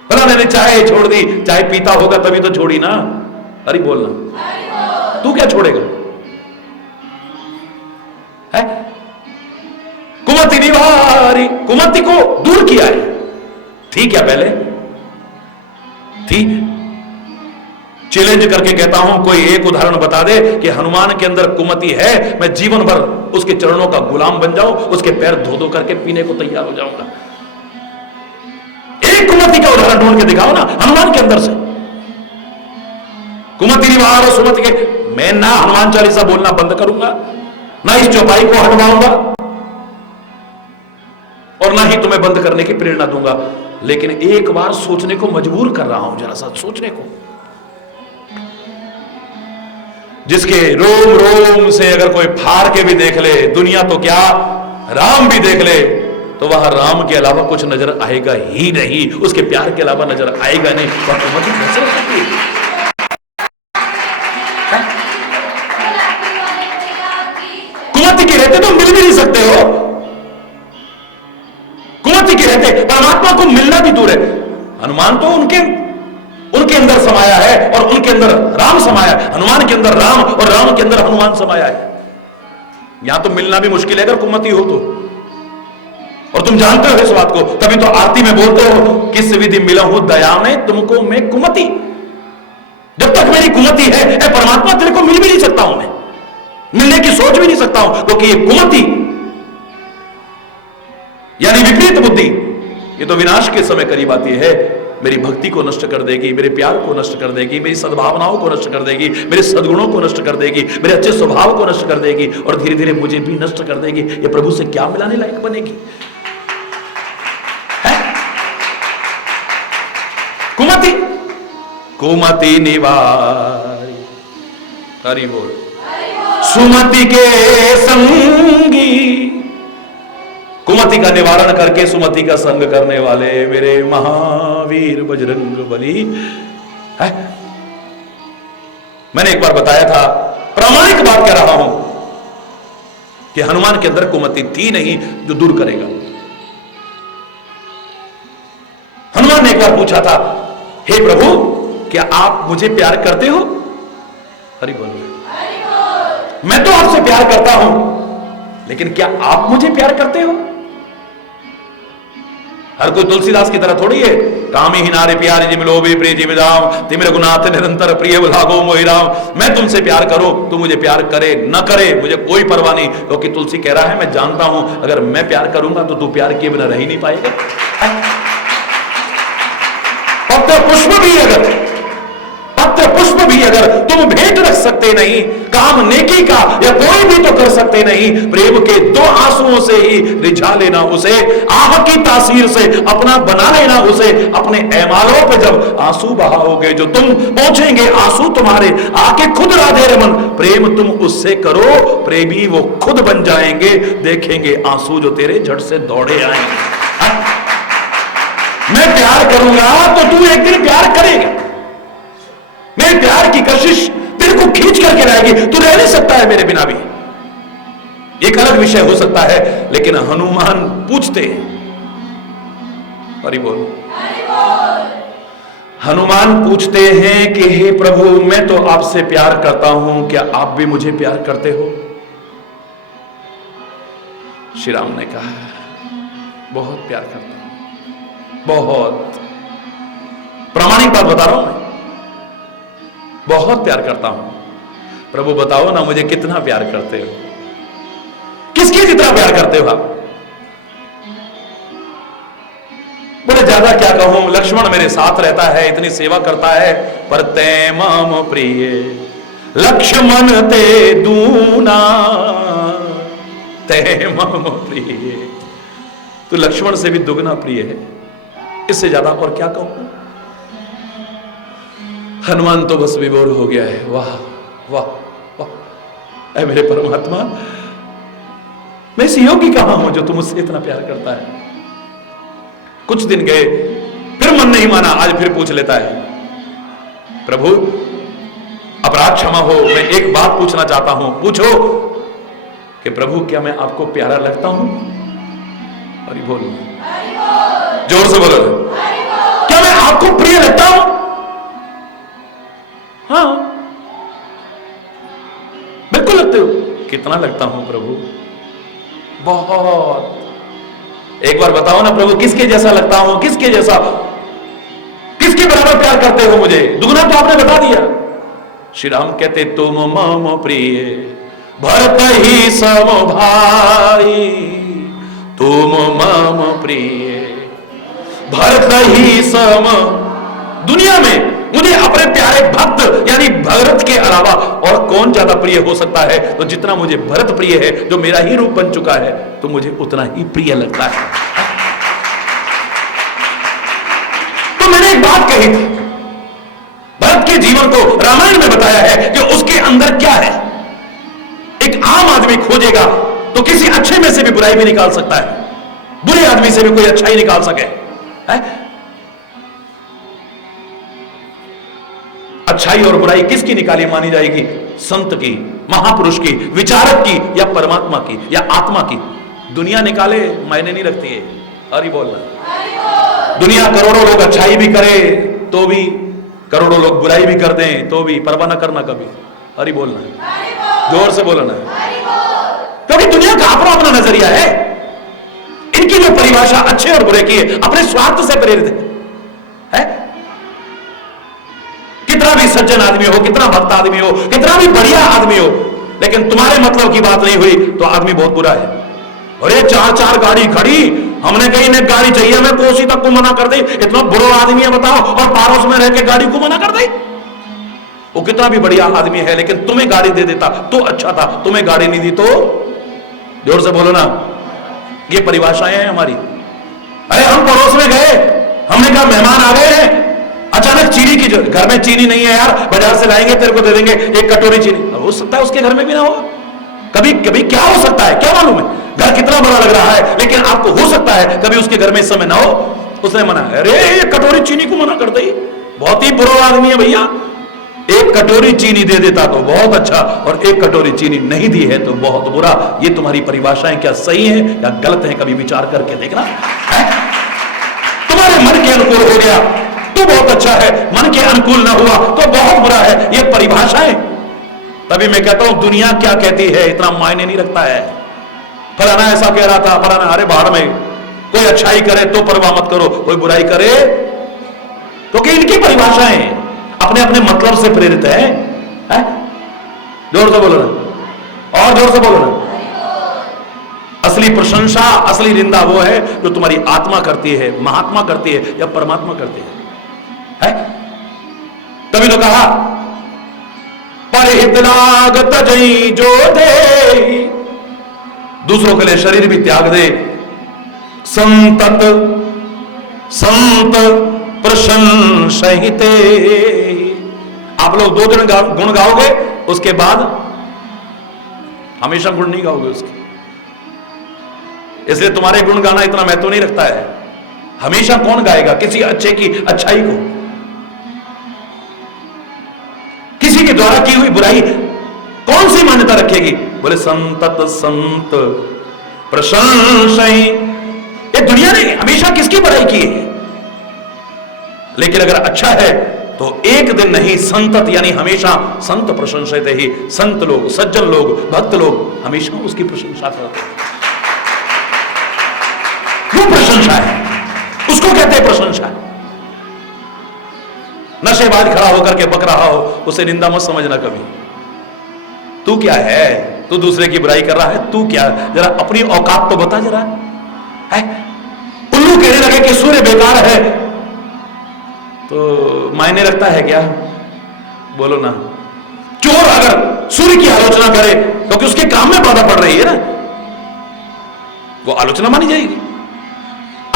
फलाने ने चाय छोड़ दी, चाय पीता होगा तभी तो छोड़ी ना। अरे बोलना, तू क्या छोड़ेगा है? कुमति निवारी, कुमति को दूर किया है। ठीक है, पहले ठीक। चैलेंज करके कहता हूं, कोई एक उदाहरण बता दे कि हनुमान के अंदर कुमति है, मैं जीवन भर उसके चरणों का गुलाम बन जाऊं, उसके पैर धो धो करके पीने को तैयार हो जाऊंगा। एक कुमति का उदाहरण ढूंढ के दिखाओ ना हनुमान के अंदर से। कुमति निवार सुमति के, मैं ना हनुमान चालीसा बोलना बंद करूंगा, ना इस चौपाई को हटवाऊंगा, और ना ही तुम्हें बंद करने की प्रेरणा दूंगा, लेकिन एक बार सोचने को मजबूर कर रहा हूं, जरा सा सोचने को। जिसके रोम रोम से अगर कोई फाड़ के भी देख ले, दुनिया तो क्या राम भी देख ले, तो वह राम के अलावा कुछ नजर आएगा ही नहीं, उसके प्यार के अलावा नजर आएगा नहीं। वह कुमति कैसे रह सकती है? कुमति के रहते तो मिल भी नहीं सकते हो, कुमति के रहते परमात्मा को मिलना भी दूर है। हनुमान तो उनके अंदर समाया है, और उनके अंदर राम समाया है, हनुमान के अंदर राम और राम के अंदर हनुमान समाया है। यहां तो मिलना भी मुश्किल है अगर कुमति हो तो, और तुम जानते हो इस बात को, तभी तो आरती में बोलते हो, किस विधि मिला हूं दया में तुमको मैं कुमति। जब तक मेरी कुमति है, परमात्मा तेरे को मिल भी नहीं सकता हूं, मैं मिलने की सोच भी नहीं सकता हूं, क्योंकि ये कुमति यानी विपरीत बुद्धि, ये तो विनाश के समय करीब आती है। मेरी भक्ति को नष्ट कर देगी, मेरे प्यार को नष्ट कर देगी, मेरी सद्भावनाओं को नष्ट कर देगी, मेरे सद्गुणों को नष्ट कर देगी, मेरे अच्छे स्वभाव को नष्ट कर देगी, और धीरे धीरे मुझे भी नष्ट कर देगी। ये प्रभु से क्या मिलाने लायक बनेगी? कुमति कुमति निवारी, हरि बोल, सुमति के संगी, कुमति का निवारण करके सुमति का संग करने वाले मेरे महावीर बजरंग बली है। मैंने एक बार बताया था, प्रामाणिक बात कह रहा हूं, कि हनुमान के अंदर कुमति थी नहीं जो दूर करेगा। हनुमान ने एक बार पूछा था, हे प्रभु क्या आप मुझे प्यार करते हो? हरि बोल, मैं तो आपसे प्यार करता हूं, लेकिन क्या आप मुझे प्यार करते हो? हर कोई तुलसीदास की तरह थोड़ी है, कामी ही नारे प्यारे जिम लोभे प्रिय जिम राम, तिमिर गुनाथ निरंतर प्रिय लागो मोहि राम। मैं तुमसे प्यार करूं, तू मुझे प्यार करे न करे मुझे कोई परवाह नहीं, क्योंकि तुलसी कह रहा है मैं जानता हूं अगर मैं प्यार करूंगा तो तू प्यार किए बिना रह ही नहीं पाएगा। पत्र पुष्प भी अगर तुम भेंट रख सकते नहीं, काम नेकी का या कोई भी तो कर सकते नहीं, प्रेम के दो आंसुओं से ही रिझा लेना उसे, आह की तासीर से अपना बना लेना उसे। अपने ऐमालों पे जब आंसू बहाओगे, जो तुम पहुंचेंगे आंसू तुम्हारे आके खुद राधे रमन, प्रेम तुम उससे करो, प्रेमी वो खुद बन जाएंगे, देखेंगे आंसू जो तेरे झट से दौड़े आएंगे। मैं प्यार करूंगा तो तू एक दिन प्यार करेगा, मेरे प्यार की कशिश तेरे को खींच करके लाएगी, तू रह नहीं सकता है मेरे बिना भी। एक अलग विषय हो सकता है, लेकिन हनुमान पूछते हैं, हरि बोल, हनुमान पूछते हैं कि हे प्रभु मैं तो आपसे प्यार करता हूं, क्या आप भी मुझे प्यार करते हो? श्री राम ने कहा बहुत प्यार करता हूं, बहुत प्रामाणिक बात बता रहा हूं मैं, बहुत प्यार करता हूं। प्रभु बताओ ना मुझे कितना प्यार करते हो, किसके जितना प्यार करते हो आप? बोले ज्यादा क्या कहूं, लक्ष्मण मेरे साथ रहता है, इतनी सेवा करता है, पर ते माम प्रिय लक्ष्मण ते दूना, ते माम प्रिय, तो लक्ष्मण से भी दुगना प्रिय है, इससे ज्यादा और क्या कहूं? हनुमान तो बस विभोर हो गया है। वाह वाह वाह, ऐ मेरे परमात्मा, मैं इस योगी कहां हूं जो तुम मुझसे इतना प्यार करता है। कुछ दिन गए, फिर मन नहीं माना, आज फिर पूछ लेता है, प्रभु अपराध क्षमा हो, मैं एक बात पूछना चाहता हूं। पूछो कि प्रभु क्या मैं आपको प्यारा लगता हूं? अरे बोलो, जोर से बोलो, क्या मैं आपको प्रिय लगता हूं? हाँ बिल्कुल लगते हो। कितना लगता हूं प्रभु? बहुत। एक बार बताओ ना प्रभु, किसके जैसा लगता हूं, किसके जैसा, किसके बराबर प्यार करते हो मुझे? दुगना तो आपने बता दिया। श्री राम कहते तुम मम प्रिय भरत ही सम भाई, तुम मम प्रिय भरत ही सम। दुनिया में मुझे अपने प्यारे भक्त यानी भरत के अलावा और कौन ज्यादा प्रिय हो सकता है? तो जितना मुझे भरत प्रिय है, जो मेरा ही रूप बन चुका है, तो मुझे उतना ही प्रिय लगता है। तो मैंने एक बात कही थी, भरत के जीवन को रामायण में बताया है कि उसके अंदर क्या है। एक आम आदमी खोजेगा तो किसी अच्छे में से भी बुराई भी निकाल सकता है, बुरे आदमी से भी कोई अच्छाई निकाल सके है? अच्छाई और बुराई किसकी निकाली मानी जाएगी? संत की, महापुरुष की, विचारक की, या परमात्मा की, या आत्मा की। दुनिया निकाले मायने नहीं रखती है। हरि बोलना। दुनिया करोड़ों लोग अच्छाई भी करे तो भी, करोड़ों लोग बुराई भी कर दें तो भी परवाह न करना कभी। हरि बोलना, जोर से बोलना, क्योंकि दुनिया का अपना अपना नजरिया है। इनकी जो परिभाषा अच्छे और बुरे की है, अपने स्वार्थ से प्रेरित है। कितना भी सज्जन आदमी हो, कितना भक्त आदमी हो, कितना भी बढ़िया आदमी हो, लेकिन तुम्हारे मतलब की बात नहीं हुई तो आदमी बहुत बुरा है। अरे 4-4 गाड़ी खड़ी, हमने कही इन्हें गाड़ी चाहिए, हमें कोसी तक को मना कर दी। इतना बुरा आदमी है बताओ, और पारोस में रह के गाड़ी को मना कर दी। वो कितना भी बढ़िया आदमी है, लेकिन तुम्हें गाड़ी दे देता तो अच्छा था, तुम्हें गाड़ी नहीं दी तो? जोर से बोलो ना। ये परिभाषाएं हैं हमारी। अरे हम पड़ोस में गए, हमने कहा मेहमान आ गए हैं, अचानक चीनी की, जो घर में चीनी नहीं है यार, बाजार से लाएंगे, तेरे को दे देंगे 1 कटोरी चीनी। हो सकता है उसके घर में भी ना हो, कभी कभी क्या हो सकता है क्या मालूम है। घर कितना बड़ा लग रहा है, लेकिन आपको हो सकता है कभी उसके घर में इस समय ना हो। उसने मना, अरे 1 कटोरी चीनी को मना कर दी, बहुत ही बुरा आदमी है भैया। 1 कटोरी चीनी दे देता तो बहुत अच्छा, और 1 कटोरी चीनी नहीं दी है तो बहुत बुरा। ये तुम्हारी परिभाषाएं क्या सही हैं या गलत हैं? कभी विचार करके देखना है। तुम्हारे मन के अनुकूल हो गया तो बहुत अच्छा है, मन के अनुकूल ना हुआ तो बहुत बुरा है। ये परिभाषाएं, तभी मैं कहता हूं दुनिया क्या कहती है इतना मायने नहीं रखता है। फलाना ऐसा कह रहा था, फलाना, अरे बाहर में, कोई अच्छाई करे तो परवाह मत करो, कोई बुराई करे तो। कि इनकी परिभाषाएं अपने अपने मतलब से प्रेरित है? जोर से बोलो ना, और जोर से बोलो ना। असली प्रशंसा, असली निंदा वो है जो तुम्हारी आत्मा करती है, महात्मा करती है या परमात्मा करती है? तभी तो कहा परहित लाग तजई जो दे, दूसरों के लिए शरीर भी त्याग दे। संतत संत प्रशंसिते। आप लोग 2 दिन गुण गाओगे, उसके बाद हमेशा गुण नहीं गाओगे उसके, इसलिए तुम्हारे गुण गाना इतना महत्व नहीं रखता है। हमेशा कौन गाएगा किसी अच्छे की अच्छाई को? किसी के द्वारा की हुई बुराई कौन सी मान्यता रखेगी? बोले संतत संत प्रशंसई। ये दुनिया ने हमेशा किसकी बुराई की है? लेकिन अगर अच्छा है तो एक दिन नहीं, संतत यानी हमेशा संत प्रशंसते ही। संत लोग, सज्जन लोग, भक्त लोग हमेशा उसकी प्रशंसा करते हैं। क्यों प्रशंसा है? उसको कहते हैं प्रशंसा। नशेबाज खड़ा होकर के बक रहा हो, उसे निंदा मत समझना कभी। तू क्या है? तू दूसरे की बुराई कर रहा है, तू क्या? जरा अपनी औकात तो बता जरा। है उल्लू कहने लगे कि सूर्य बेकार है तो मायने रखता है क्या? बोलो ना। चोर अगर सूर्य की आलोचना करे क्योंकि उसके काम में बाधा पड़ रही है ना, वो आलोचना मानी जाएगी।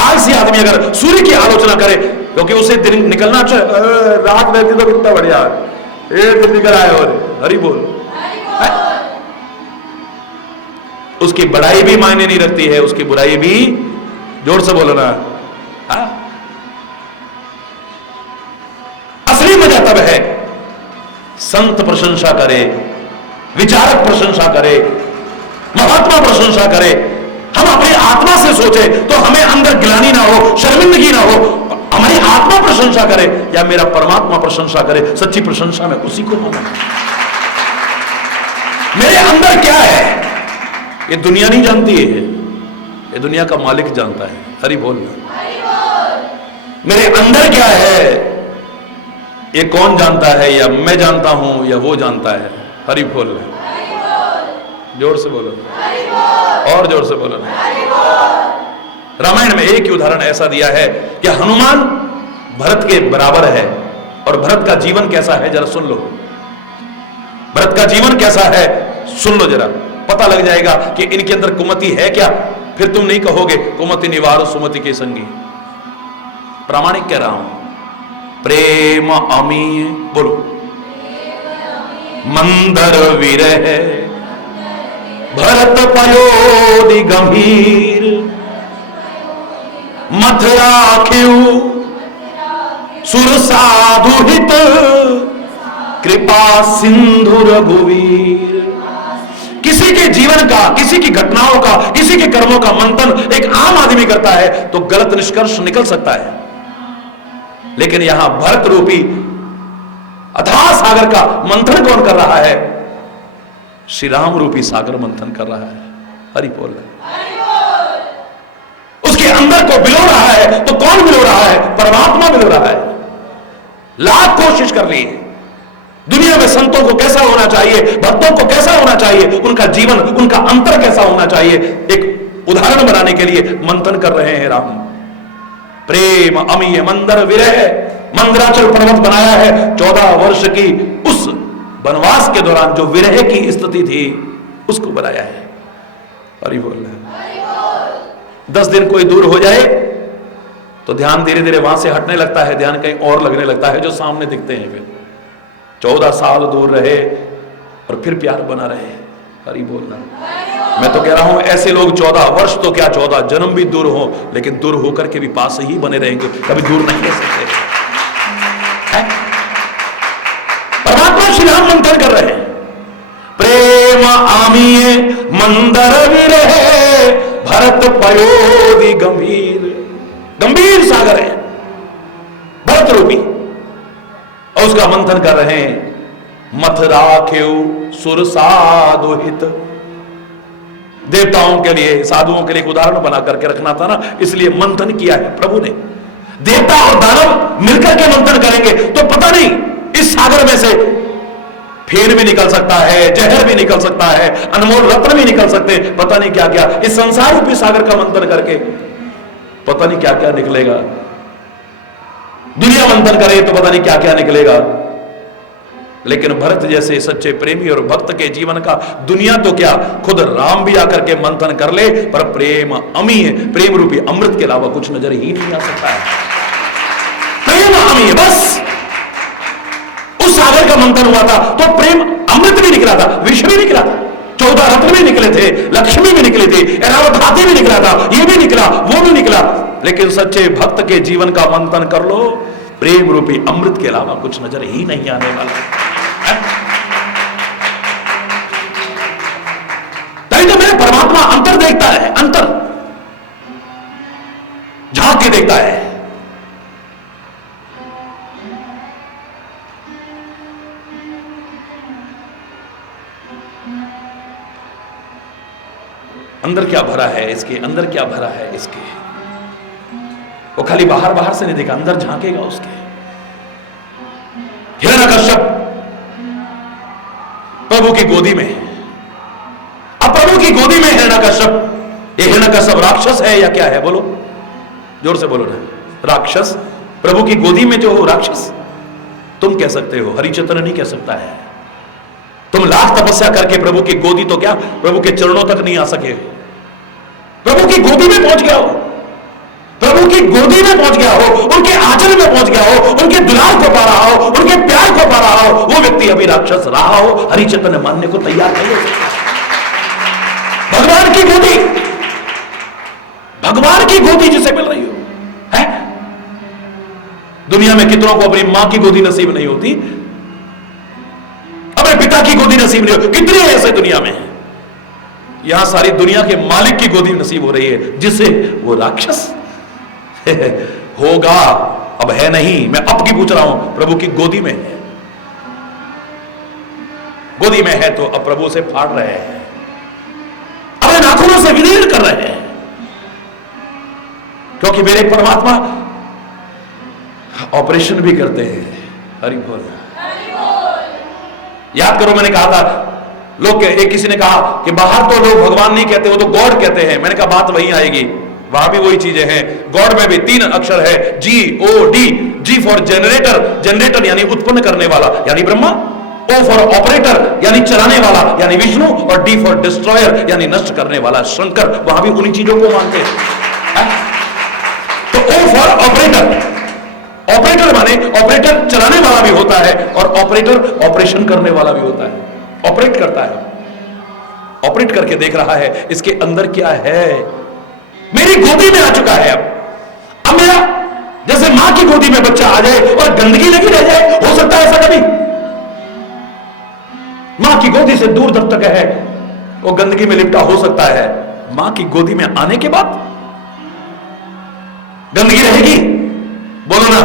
आलसी आदमी अगर सूर्य की आलोचना करे क्योंकि उसे दिन निकलना अच्छा, रात रहती तो कितना बढ़िया, एक दिन निकल आए और हरि बोल। उसकी बड़ाई भी मायने नहीं रखती है, उसकी बुराई भी। जोर से बोलो ना। असली मजा तब है संत प्रशंसा करे, विचारक प्रशंसा करे, महात्मा प्रशंसा करे। हम अपनी आत्मा से सोचे तो हमें अंदर गिलानी ना हो, शर्मिंदगी ना हो। हमारी आत्मा प्रशंसा करे या मेरा परमात्मा प्रशंसा करे, सच्ची प्रशंसा में उसी को होगा। मेरे अंदर क्या है ये दुनिया नहीं जानती है, ये दुनिया का मालिक जानता है। हरि बोल। मेरे अंदर क्या है ये कौन जानता है? या मैं जानता हूं या वो जानता है? हरि बोल। जोर से बोलो, और जोर से बोलो। रामायण में एक ही उदाहरण ऐसा दिया है कि हनुमान भरत के बराबर है, और भरत का जीवन कैसा है जरा सुन लो, भरत का जीवन कैसा है सुन लो जरा, पता लग जाएगा कि इनके अंदर कुमति है क्या। फिर तुम नहीं कहोगे कुमति निवारो सुमति के संगी। प्रामाणिक कह रहा हूं, प्रेम अमीय, बोलो, मंदर विरह भरत पयोधि गंभीर, मथ राख्यु सुर साधु हित, कृपा सिंधु रघुवीर। किसी के जीवन का, किसी की घटनाओं का, किसी के कर्मों का मंथन एक आम आदमी करता है तो गलत निष्कर्ष निकल सकता है, लेकिन यहां भरत रूपी अथाह सागर का मंथन कौन कर रहा है? श्री राम रूपी सागर मंथन कर रहा है। हरि बोल। उसके अंदर को बिलो रहा है तो कौन बिलो रहा है? परमात्मा बिलो रहा है। लाख कोशिश कर ली दुनिया में संतों को कैसा होना चाहिए, भक्तों को कैसा होना चाहिए, उनका जीवन, उनका अंतर कैसा होना चाहिए, एक उदाहरण बनाने के लिए मंथन कर रहे हैं राम। प्रेम अमीय मंदर विरह, मंदराचल पर्वत बनाया है 14 वर्ष की उस वनवास के दौरान जो विरह की स्थिति थी उसको बनाया है। हरि बोल। 10 दिन कोई दूर हो जाए तो ध्यान धीरे धीरे वहां से हटने लगता है, ध्यान कहीं और लगने लगता है जो सामने दिखते हैं। फिर 14 साल दूर रहे और फिर प्यार बना रहे। हरि बोलना। मैं तो कह रहा हूं ऐसे लोग 14 वर्ष तो क्या 14 जन्म भी दूर हो, लेकिन दूर होकर के भी पास ही बने रहेंगे, कभी दूर नहीं रह सकते। परमात्मा श्री राम मंथन कर रहे हैं। प्रेम आमीय मंदर विरह भरत पयोधि गंभीर। गंभीर सागर है भरत रूपी, और उसका मंथन कर रहे हैं। मथ राख्यु सुर साधु हित। देवताओं के लिए, साधुओं के लिए एक उदाहरण बना करके रखना था ना, इसलिए मंथन किया है प्रभु ने। देवता और दानव मिलकर के मंथन करेंगे तो पता नहीं इस सागर में से फेर भी निकल सकता है, जहर भी निकल सकता है, अनमोल रत्न भी निकल सकते हैं, पता नहीं क्या क्या। इस संसार रूपी सागर का मंथन करके पता नहीं क्या क्या निकलेगा। दुनिया मंथन करे तो पता नहीं क्या क्या निकलेगा, लेकिन भरत जैसे सच्चे प्रेमी और भक्त के जीवन का दुनिया तो क्या, खुद राम भी आकर के मंथन कर ले, पर प्रेम अमीय, प्रेम रूपी अमृत के अलावा कुछ नजर ही नहीं आ सकता है। प्रेम अमीय, बस उस सागर का मंथन हुआ था तो प्रेम अमृत भी निकला था, विष भी निकला था, 14 रत्न भी निकले थे, लक्ष्मी भी निकली थी, एरावत हाथी भी निकला था, ये भी निकला, वो भी निकला। लेकिन सच्चे भक्त के जीवन का मंथन कर लो, प्रेम रूपी अमृत के अलावा कुछ नजर ही नहीं आने वाला। तभी तो मेरे परमात्मा अंतर देखता है, अंतर झांक के देखता है। अंदर क्या भरा है इसके, अंदर क्या भरा है इसके। वो खाली बाहर बाहर से नहीं देखा, अंदर झांकेगा उसके। हिरण्यकश्यप प्रभु की गोदी में है। अब प्रभु की गोदी में हिरण्यकश्यप, ये हिरण्यकश्यप राक्षस है या क्या है? बोलो, जोर से बोलो ना। राक्षस, प्रभु की गोदी में जो हो राक्षस तुम कह सकते हो, हरिचंद्र नहीं कह सकता है। तुम लाख तपस्या करके प्रभु की गोदी तो क्या, प्रभु के चरणों तक नहीं आ सके। प्रभु की गोदी में पहुंच गया हो, प्रभु की गोदी में पहुंच गया हो, उनके आंचल में पहुंच गया हो, उनके दुलार को पा रहा हो, उनके प्यार को पा रहा हो, वो व्यक्ति अभी राक्षस रहा हो, हरिचंद्र ने मानने को तैयार नहीं हो सकता। भगवान की गोदी, भगवान की गोदी जिसे मिल रही हो है। दुनिया में कितनों को अपनी मां की गोदी नसीब नहीं होती, अपने पिता की गोदी नसीब नहीं होती, कितने ऐसे दुनिया में। यहां सारी दुनिया के मालिक की गोदी नसीब हो रही है, जिसे वो राक्षस होगा, अब है नहीं। मैं अब की पूछ रहा हूं, प्रभु की गोदी में है, गोदी में है तो अब प्रभु से फाड़ रहे हैं, अपने नाखूनों से विलीन कर रहे हैं, क्योंकि मेरे परमात्मा ऑपरेशन भी करते हैं। हरि बोल। याद करो, मैंने कहा था लोग, एक किसी ने कहा कि बाहर तो लोग भगवान नहीं कहते, वो तो गॉड कहते हैं। मैंने कहा बात वहीं आएगी, वहां भी वही चीजें हैं। गॉड में भी 3 अक्षर है, G-O-D। G for generator, generator यानी उत्पन्न करने वाला यानी ब्रह्मा। O फॉर ऑपरेटर यानी चलाने वाला यानी विष्णु। और D फॉर डिस्ट्रॉयर यानी नष्ट करने वाला शंकर। वहां भी उन्हीं चीजों को मानते हैं। तो O फॉर ऑपरेटर, ऑपरेटर माने ऑपरेटर चलाने वाला भी होता है और ऑपरेटर ऑपरेशन करने वाला भी होता है, ऑपरेट करता है, ऑपरेट करके देख रहा है इसके अंदर क्या है। मेरी गोदी में आ चुका है। अब मेरा जैसे मां की गोदी में बच्चा आ जाए और गंदगी लगी रह जाए, हो सकता है ऐसा कभी? मां की गोदी से दूर जब तक है वो गंदगी में लिपटा हो सकता है, मां की गोदी में आने के बाद गंदगी रहेगी? बोलो ना,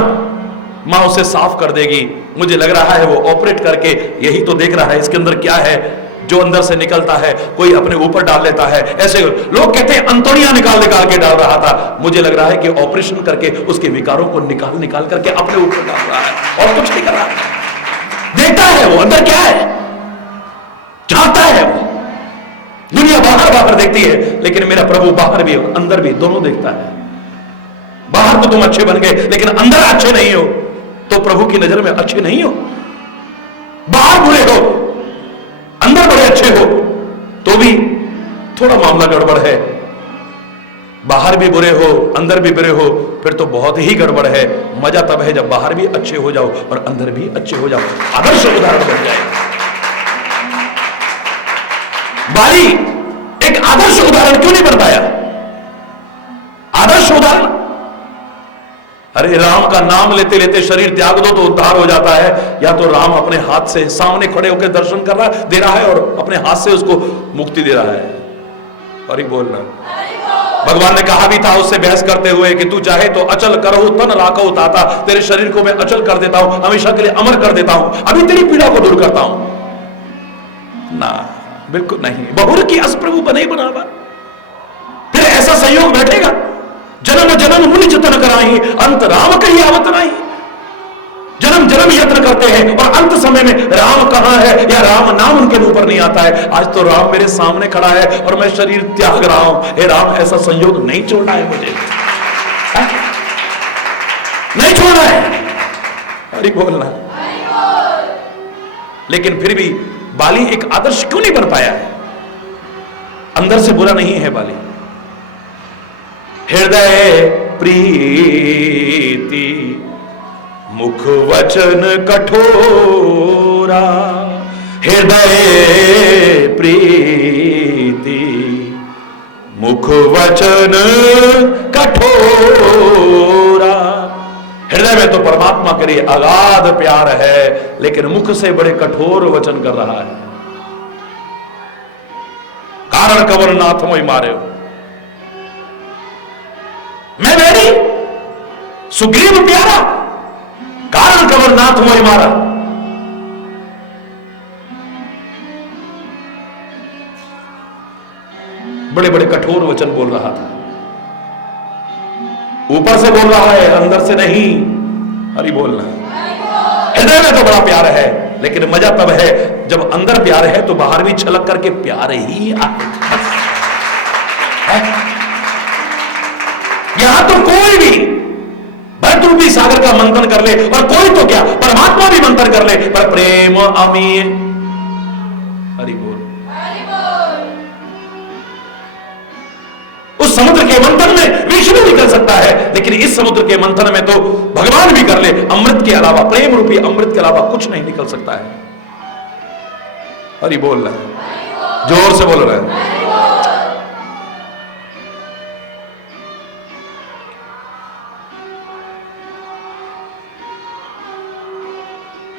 मां उसे साफ कर देगी। मुझे लग रहा है वो ऑपरेट करके यही तो देख रहा है इसके अंदर क्या है। जो अंदर से निकलता है कोई अपने ऊपर डाल लेता है। ऐसे लोग कहते हैं अंतड़ियां निकाल निकाल के डाल रहा था, मुझे लग रहा है कि ऑपरेशन करके उसके विकारों को निकाल निकाल करके अपने ऊपर डाल रहा है और कुछ नहीं कर रहा। देखता है वो अंदर क्या है, चाहता है वो। दुनिया बाहर बाहर देखती है, लेकिन मेरा प्रभु बाहर भी अंदर भी दोनों देखता है। बाहर तो तुम अच्छे बन गए लेकिन अंदर अच्छे नहीं हो तो प्रभु की नजर में अच्छे नहीं हो। बाहर बुरे हो, अंदर बड़े अच्छे हो तो भी थोड़ा मामला गड़बड़ है। बाहर भी बुरे हो, अंदर भी बुरे हो, फिर तो बहुत ही गड़बड़ है। मजा तब है जब बाहर भी अच्छे हो जाओ और अंदर भी अच्छे हो जाओ, आदर्श उदाहरण बन जाए। बाली एक आदर्श उदाहरण क्यों नहीं बन पाया? आदर्श उदाहरण, अरे राम का नाम लेते लेते शरीर त्याग दो तो उद्धार हो जाता है, या तो राम अपने हाथ से सामने खड़े होकर दर्शन कर रहा दे रहा है और अपने हाथ से उसको मुक्ति दे रहा है। और बोलना, भगवान ने कहा भी था उससे बहस करते हुए कि तू चाहे तो अचल करो तन लाको ताता, तेरे शरीर को मैं अचल कर देता हूं, हमेशा के लिए अमर कर देता हूं, अभी तेरी पीड़ा को दूर करता हूं ना। बिल्कुल नहीं। बहुर की अस प्रभु बने बनावा, फिर ऐसा संयोग बैठेगा। जन्म जन्म मुनि जतन कराई, अंत राम कहीं आवत नहीं। जन्म जन्म यत्न करते हैं और अंत समय में राम कहां है या राम नाम उनके मुंह पर नहीं आता है। आज तो राम मेरे सामने खड़ा है और मैं शरीर त्याग रहा हूं। हे राम, ऐसा संयोग नहीं छोड़ना है मुझे, नहीं छोड़ना है। अरे बोलना। लेकिन फिर भी बाली एक आदर्श क्यों नहीं बन पाया? अंदर से बुरा नहीं है बाली। हृदय प्रीति मुख वचन कठोरा, हृदय प्रीति मुख वचन कठोरा। हृदय में तो परमात्मा के लिए अगाध प्यार है, लेकिन मुख से बड़े कठोर वचन कर रहा है। कारण कवर नाथ मोई मारे, मैं बैरी सुग्रीव प्यारा, कारण कवर नाथ मोई मारा। बड़े बड़े कठोर वचन बोल रहा था, ऊपर से बोल रहा है, अंदर से नहीं। हरि बोलना। हृदय में तो बड़ा प्यार है, लेकिन मजा तब है जब अंदर प्यार है तो बाहर भी छलक करके प्यार ही आए। यहां तो कोई भी भरतरूपी सागर का मंथन कर ले, और कोई तो क्या परमात्मा भी मंथन कर ले, पर प्रेम अमीर। हरि बोल। उस समुद्र के मंथन में विष्णु भी कर सकता है, लेकिन इस समुद्र के मंथन में तो भगवान भी कर ले। अमृत के अलावा, प्रेम रूपी अमृत के अलावा कुछ नहीं निकल सकता है। हरि बोल रहा है, जोर से बोल रहा है।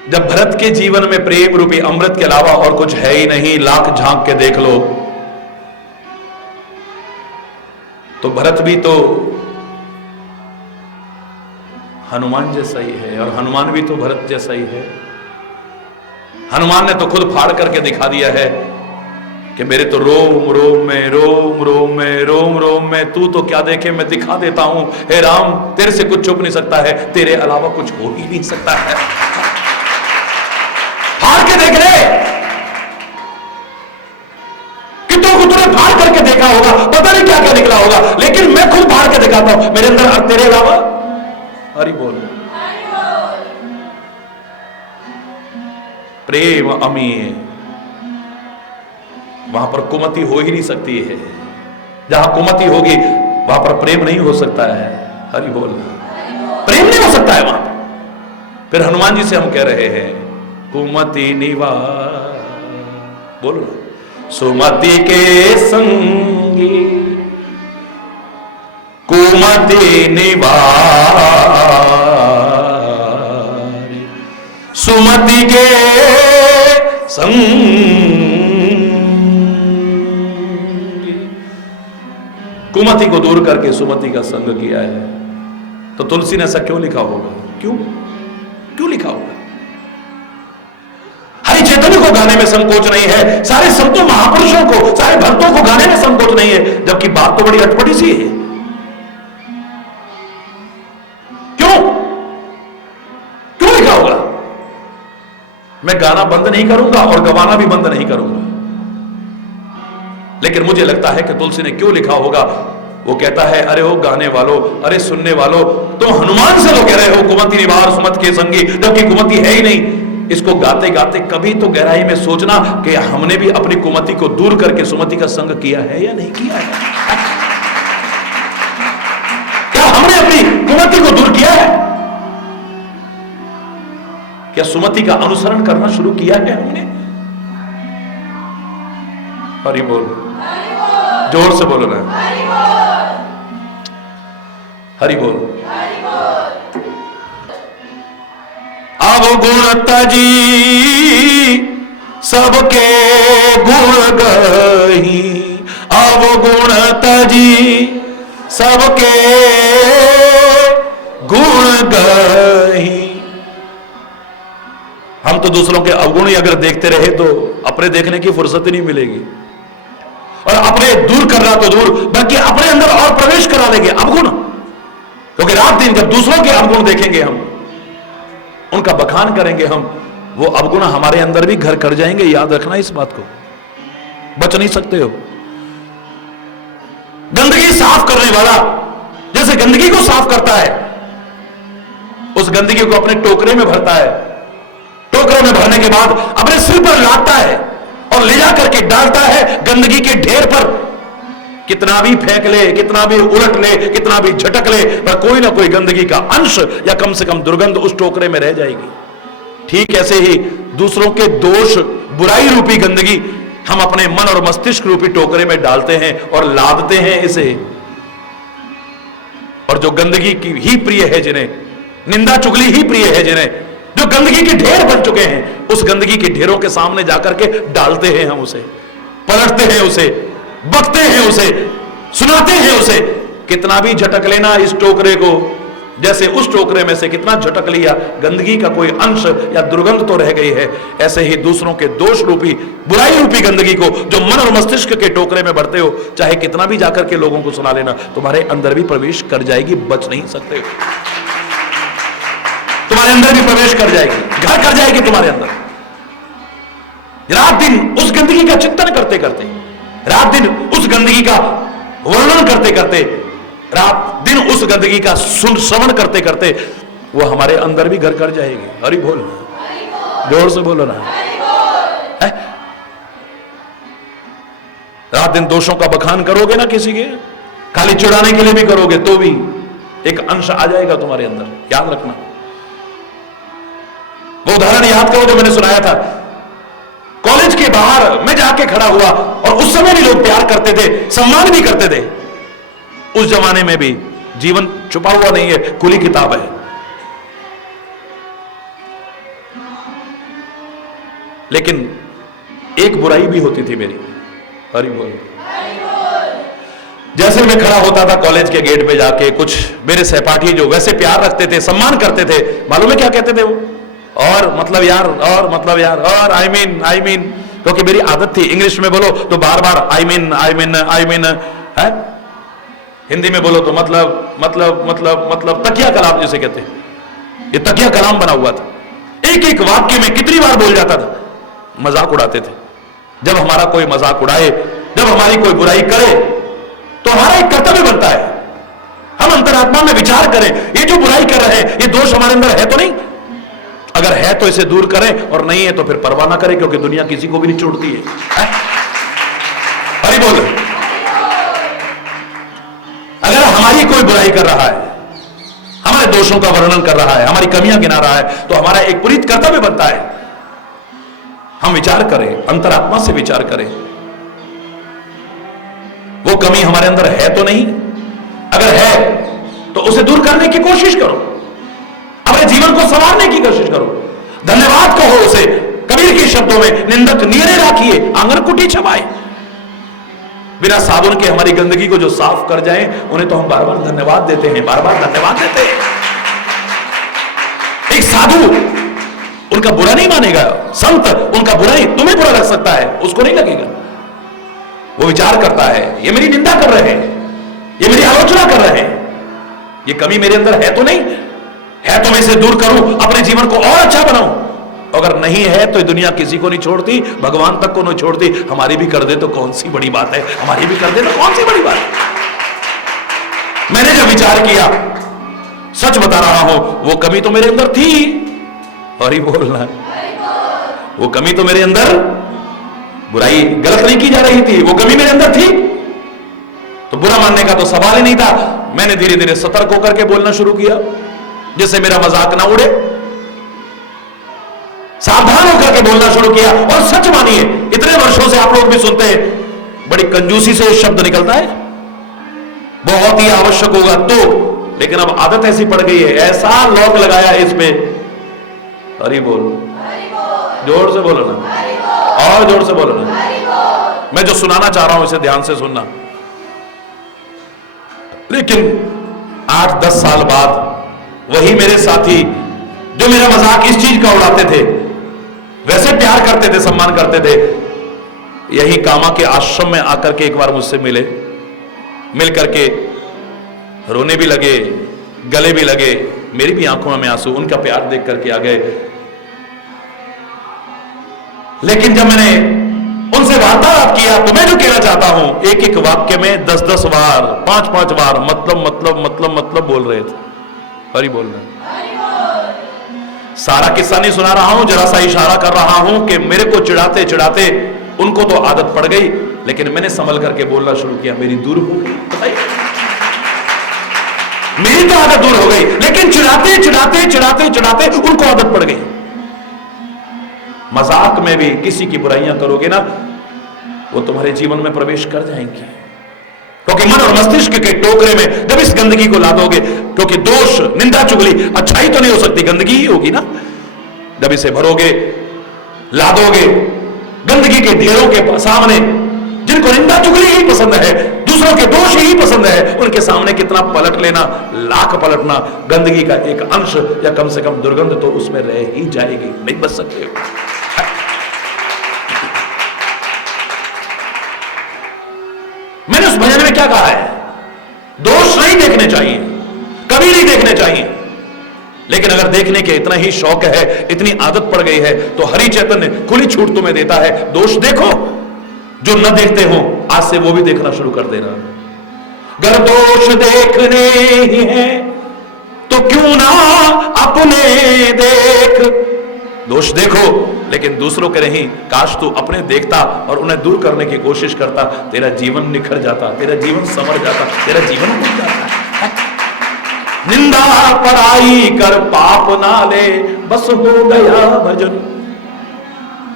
जब भरत के जीवन में प्रेम रूपी अमृत के अलावा और कुछ है ही नहीं, लाख झांक के देख लो, तो भरत भी तो हनुमान जैसा ही है, और हनुमान भी तो भरत जैसा ही है। हनुमान ने तो खुद फाड़ करके दिखा दिया है कि मेरे तो रोम रोम में, रोम रोम में, रोम रोम में तू तो क्या देखे मैं दिखा देता हूं। हे राम, तेरे से कुछ छुप नहीं सकता है, तेरे अलावा कुछ हो ही नहीं सकता है। फाड़ के देख रहे कि तो दूसरों ने फाड़ करके देखा होगा, पता नहीं क्या क्या निकला होगा, लेकिन मैं खुद फाड़ के दिखाता हूं मेरे अंदर तेरे अलावा। हरि बोल। प्रेम अमीर, वहां पर कुमति हो ही नहीं सकती है। जहां कुमति होगी वहां पर प्रेम नहीं हो सकता है। हरि बोल। प्रेम नहीं हो सकता है वहां पर। फिर हनुमान जी से हम कह रहे हैं कुमति निवार, बोलो सुमति के संगी कुमति निवार, सुमति के संगी। कुमति को दूर करके सुमति का संग किया है। तो तुलसी ने ऐसा क्यों लिखा होगा? क्यों क्यों लिखा होगा? हरि चैतन्य को गाने में संकोच नहीं है, सारे संतों महापुरुषों को, सारे भक्तों को गाने में संकोच नहीं है, जबकि बात तो बड़ी अटपटी सी है। क्यों क्यों लिखा होगा? मैं गाना बंद नहीं करूंगा और गवाना भी बंद नहीं करूंगा, लेकिन मुझे लगता है कि तुलसी ने क्यों लिखा होगा। वो कहता है अरे वो गाने वालों, अरे सुनने वालों, तुम हनुमान से तो कह रहे हो कुमति निवार सुमत के संगी, जबकि कुमति है ही नहीं। इसको गाते गाते कभी तो गहराई में सोचना कि हमने भी अपनी कुमति को दूर करके सुमति का संग किया है या नहीं किया है। क्या हमने अपनी कुमति को दूर किया है? क्या सुमति का अनुसरण करना शुरू किया है हमने? हरि बोल, जोर से बोलो ना, हरि बोल। अवगुण तजी सबके गुण गही, अवगुण तजी सबके गुण गही। हम तो दूसरों के अवगुण ही अगर देखते रहे तो अपने देखने की फुर्सत ही नहीं मिलेगी, और अपने दूर करना तो दूर, बल्कि अपने अंदर और प्रवेश करा लेंगे अवगुण। क्योंकि रात दिन जब दूसरों के अवगुण देखेंगे, हम उनका बखान करेंगे, हम वो अवगुण हमारे अंदर भी घर कर जाएंगे। याद रखना इस बात को, बच नहीं सकते हो। गंदगी साफ करने वाला जैसे गंदगी को साफ करता है, उस गंदगी को अपने टोकरे में भरता है, टोकरे में भरने के बाद अपने सिर पर लादता है और ले जा करके डालता है गंदगी के ढेर पर। कितना भी फेंक ले, कितना भी उलट ले, कितना भी झटक ले, पर कोई ना कोई गंदगी का अंश या कम से कम दुर्गंध उस टोकरे में रह जाएगी। ठीक ऐसे ही दूसरों के दोष, बुराई रूपी गंदगी हम अपने मन और मस्तिष्क रूपी टोकरे में डालते हैं और लादते हैं इसे। और जो गंदगी की ही प्रिय है, जिन्हें निंदा चुगली ही प्रिय है, जिन्हें जो गंदगी के ढेर बन चुके हैं, उस गंदगी के ढेरों के सामने जाकर के डालते हैं हम उसे, पलटते हैं उसे, बकते हैं उसे, सुनाते हैं उसे। कितना भी झटक लेना इस टोकरे को, जैसे उस टोकरे में से कितना झटक लिया, गंदगी का कोई अंश या दुर्गंध तो रह गई है। ऐसे ही दूसरों के दोष रूपी, बुराई रूपी गंदगी को जो मन और मस्तिष्क के टोकरे में भरते हो, चाहे कितना भी जाकर के लोगों को सुना लेना, तुम्हारे अंदर भी प्रवेश कर जाएगी, बच नहीं सकते हो। तुम्हारे अंदर भी प्रवेश कर जाएगी, घर कर जाएगी तुम्हारे अंदर। रात दिन उस गंदगी का चिंतन करते करते, रात दिन उस गंदगी का वर्णन करते करते, रात दिन उस gंदगी का श्रवण करते करते वो हमारे अंदर भी घर कर जाएगी। हरि बोल, जोर से बोलो ना। रात दिन दोषों का बखान करोगे ना किसी के, खाली चिढ़ाने के लिए भी करोगे तो भी एक अंश आ जाएगा तुम्हारे अंदर, याद रखना। वो उदाहरण याद करो जो मैंने सुनाया था। कॉलेज के बाहर मैं जाके खड़ा हुआ और उस समय भी लोग प्यार करते थे, सम्मान भी करते थे। उस जमाने में भी जीवन छुपा हुआ नहीं है, खुली किताब है। लेकिन एक बुराई भी होती थी मेरी। हरि बोल। जैसे मैं खड़ा होता था कॉलेज के गेट पे जाके, कुछ मेरे सहपाठी जो वैसे प्यार रखते थे, सम्मान करते थे, मालूम है क्या कहते थे वो? और मतलब यार, और मतलब यार, और आई मीन, क्योंकि मेरी आदत थी इंग्लिश में बोलो तो बार बार आई मीन है, हिंदी में बोलो तो मतलब तकिया कलाम जिसे कहते हैं, ये तकिया कलाम बना हुआ था। एक एक वाक्य में कितनी बार बोल जाता था। मजाक उड़ाते थे। जब हमारा कोई मजाक उड़ाए जब हमारी कोई बुराई करे तो हमारा एक कर्तव्य बनता है, हम अंतरात्मा में विचार करें, ये जो बुराई कर रहे हैं ये दोष हमारे अंदर है तो नहीं? अगर है तो इसे दूर करें, और नहीं है तो फिर परवाह ना करें, क्योंकि दुनिया किसी को भी नहीं छोड़ती है। हरि बोल। अगर हमारी कोई बुराई कर रहा है, हमारे दोषों का वर्णन कर रहा है, हमारी कमियां गिना रहा है, तो हमारा एक पुनीत कर्तव्य बनता है हम विचार करें, अंतरात्मा से विचार करें, वो कमी हमारे अंदर है तो नहीं? अगर है तो उसे दूर करने की कोशिश करो, अपने जीवन को संवारने की कोशिश करो, धन्यवाद कहो उसे। कबीर के शब्दों में, निंदक नीरे राखिए आंगन कुटी छवाए। बिना साबुन के हमारी गंदगी को जो साफ कर जाए उन्हें तो हम बार बार धन्यवाद देते हैं, बार बार धन्यवाद देते हैं। एक साधु उनका बुरा नहीं मानेगा, संत उनका बुरा ही तुम्हें बुरा लग सकता है, उसको नहीं लगेगा। वो विचार करता है ये मेरी निंदा कर रहे हैं, ये मेरी आलोचना कर रहे हैं, ये कमी मेरे अंदर है तो नहीं? है तो मैं इसे दूर करूं, अपने जीवन को और अच्छा बनाऊं। अगर नहीं है तो दुनिया किसी को नहीं छोड़ती, भगवान तक को नहीं छोड़ती। हमारी भी कर दे तो कौन सी बड़ी बात है, हमारी भी कर दे तो कौन सी बड़ी बात है। मैंने जब विचार किया, सच बता रहा हूं, वो कमी तो मेरे अंदर थी, और ही बोलना, वो कमी तो मेरे अंदर, बुराई गलत नहीं की जा रही थी, वो कमी मेरे अंदर थी, तो बुरा मानने का तो सवाल ही नहीं था। मैंने धीरे धीरे सतर्क होकर के बोलना शुरू किया, जिससे मेरा मजाक ना उड़े, सावधान होकर के बोलना शुरू किया। और सच मानिए, इतने वर्षों से आप लोग भी सुनते हैं, बड़ी कंजूसी से शब्द निकलता है, बहुत ही आवश्यक होगा तो, लेकिन अब आदत ऐसी पड़ गई है, ऐसा लॉक लगाया है इसमें। हरि बोल, जोर से बोलो ना, और जोर से बोलो ना। मैं जो सुनाना चाह रहा हूं इसे ध्यान से सुनना। लेकिन 8-10 साल बाद वही मेरे साथी जो मेरा मजाक इस चीज का उड़ाते थे, वैसे प्यार करते थे, सम्मान करते थे, यही कामा के आश्रम में आकर के एक बार मुझसे मिले, मिल करके रोने भी लगे, गले भी लगे, मेरी भी आंखों में आंसू, उनका प्यार देख करके आ गए। लेकिन जब मैंने उनसे वार्तालाप किया तो मैं जो कहना चाहता हूं, एक एक वाक्य में 10-10 बार, 5-5 बार मतलब मतलब मतलब मतलब बोल रहे थे। हरि बोलना। सारा किस्सा नहीं सुना रहा हूं, जरा सा इशारा कर रहा हूं कि मेरे को चिढ़ाते चिढ़ाते उनको तो आदत पड़ गई, लेकिन मैंने संभल करके बोलना शुरू किया, मेरी दूर हो गई, बताइए, मेरी तो आदत दूर हो गई, लेकिन चिढ़ाते चिढ़ाते चिढ़ाते चिढ़ाते उनको आदत पड़ गई। मजाक में भी किसी की बुराइयां करोगे ना, वो तुम्हारे जीवन में प्रवेश कर जाएंगी, क्योंकि मन और मस्तिष्क के टोकरे में जब इस गंदगी को ला दोगे, क्योंकि दोष, निंदा, चुगली अच्छाई तो नहीं हो सकती, गंदगी ही होगी ना। जब इसे भरोगे, ला दोगे गंदगी के ढेरों के सामने, जिनको निंदा चुगली ही पसंद है, दूसरों के दोष ही पसंद है, उनके सामने कितना पलट लेना, लाख पलटना, गंदगी का एक अंश या कम से कम दुर्गंध तो उसमें रह ही जाएगी, नहीं बच सकते हो। मैंने उस भजन में क्या कहा है, दोष नहीं देखने चाहिए, कभी नहीं देखने चाहिए, लेकिन अगर देखने के इतना ही शौक है, इतनी आदत पड़ गई है, तो हरि चैतन्य खुली छूट तुम्हें देता है, दोष देखो, जो न देखते हो आज से वो भी देखना शुरू कर देना। अगर दोष देखने ही है तो क्यों ना अपने देख, दोष देखो लेकिन दूसरों के नहीं, काश तू अपने देखता और उन्हें दूर करने की कोशिश करता, तेरा जीवन निखर जाता, तेरा जीवन संवर जाता, तेरा जीवन उठ जाता। निंदा पराई कर पाप ना ले, बस हो गया भजन।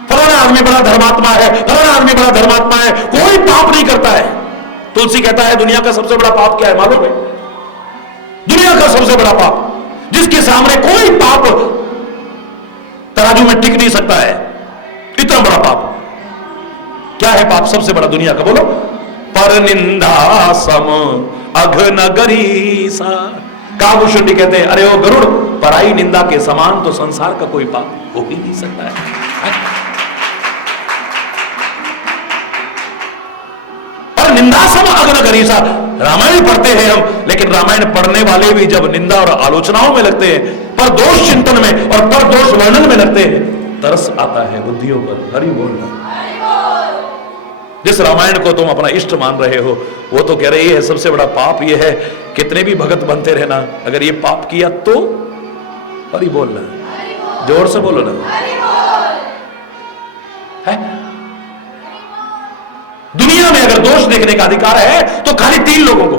फलाना आदमी बड़ा धर्मात्मा है, फलाना आदमी बड़ा धर्मात्मा है, कोई पाप नहीं करता है। तुलसी कहता है दुनिया का सबसे बड़ा पाप क्या है मालूम है? दुनिया का सबसे बड़ा पाप, जिसके सामने कोई पाप तराजू में टिक नहीं सकता है, इतना बड़ा पाप। क्या है पाप सबसे बड़ा दुनिया का, बोलो? पर निंदा सम अघनगरी सा। काभूषुंडी कहते हैं, अरे ओ गरुड़, पराई निंदा के समान तो संसार का कोई पाप हो ही नहीं सकता है। पर निंदा सम अघनगरी सा। रामायण पढ़ते हैं हम, लेकिन रामायण पढ़ने वाले भी जब निंदा और आलोचनाओं में लगते हैं, पर दोष चिंतन में और पर दोष वर्णन में लगते हैं, तरस आता है बुद्धियों पर। हरि बोलना। जिस रामायण को तुम अपना इष्ट मान रहे हो, वो तो कह रही है सबसे बड़ा पाप ये है, कितने भी भगत बनते रहना, अगर ये पाप किया तो। हरि बोलना, जोर से बोलो ना। है दुनिया में अगर दोष देखने का अधिकार है तो खाली 3 लोगों को,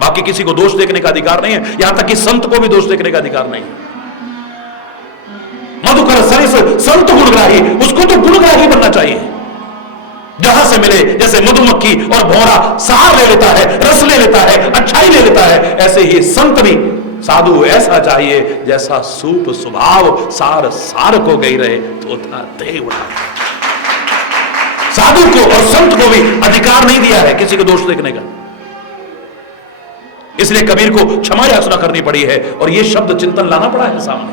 बाकी किसी को दोष देखने का अधिकार नहीं है। यहां तक कि संत को भी दोष देखने का अधिकार नहीं है। मधुकर सरिस संत गुणग्राही, उसको तो गुणग्राही बनना चाहिए। जहां से मिले, जैसे मधुमक्खी और भौरा सार ले लेता है, रस ले लेता है, अच्छाई ले लेता है, ऐसे ही संत भी साधु ऐसा चाहिए जैसा सूप स्वभाव सार सार को गई रहे तोता देव। साधु को और संत को भी अधिकार नहीं दिया है किसी को दोष देखने का। इसलिए कबीर को क्षमा याचना करनी पड़ी है और यह शब्द चिंतन लाना पड़ा है सामने।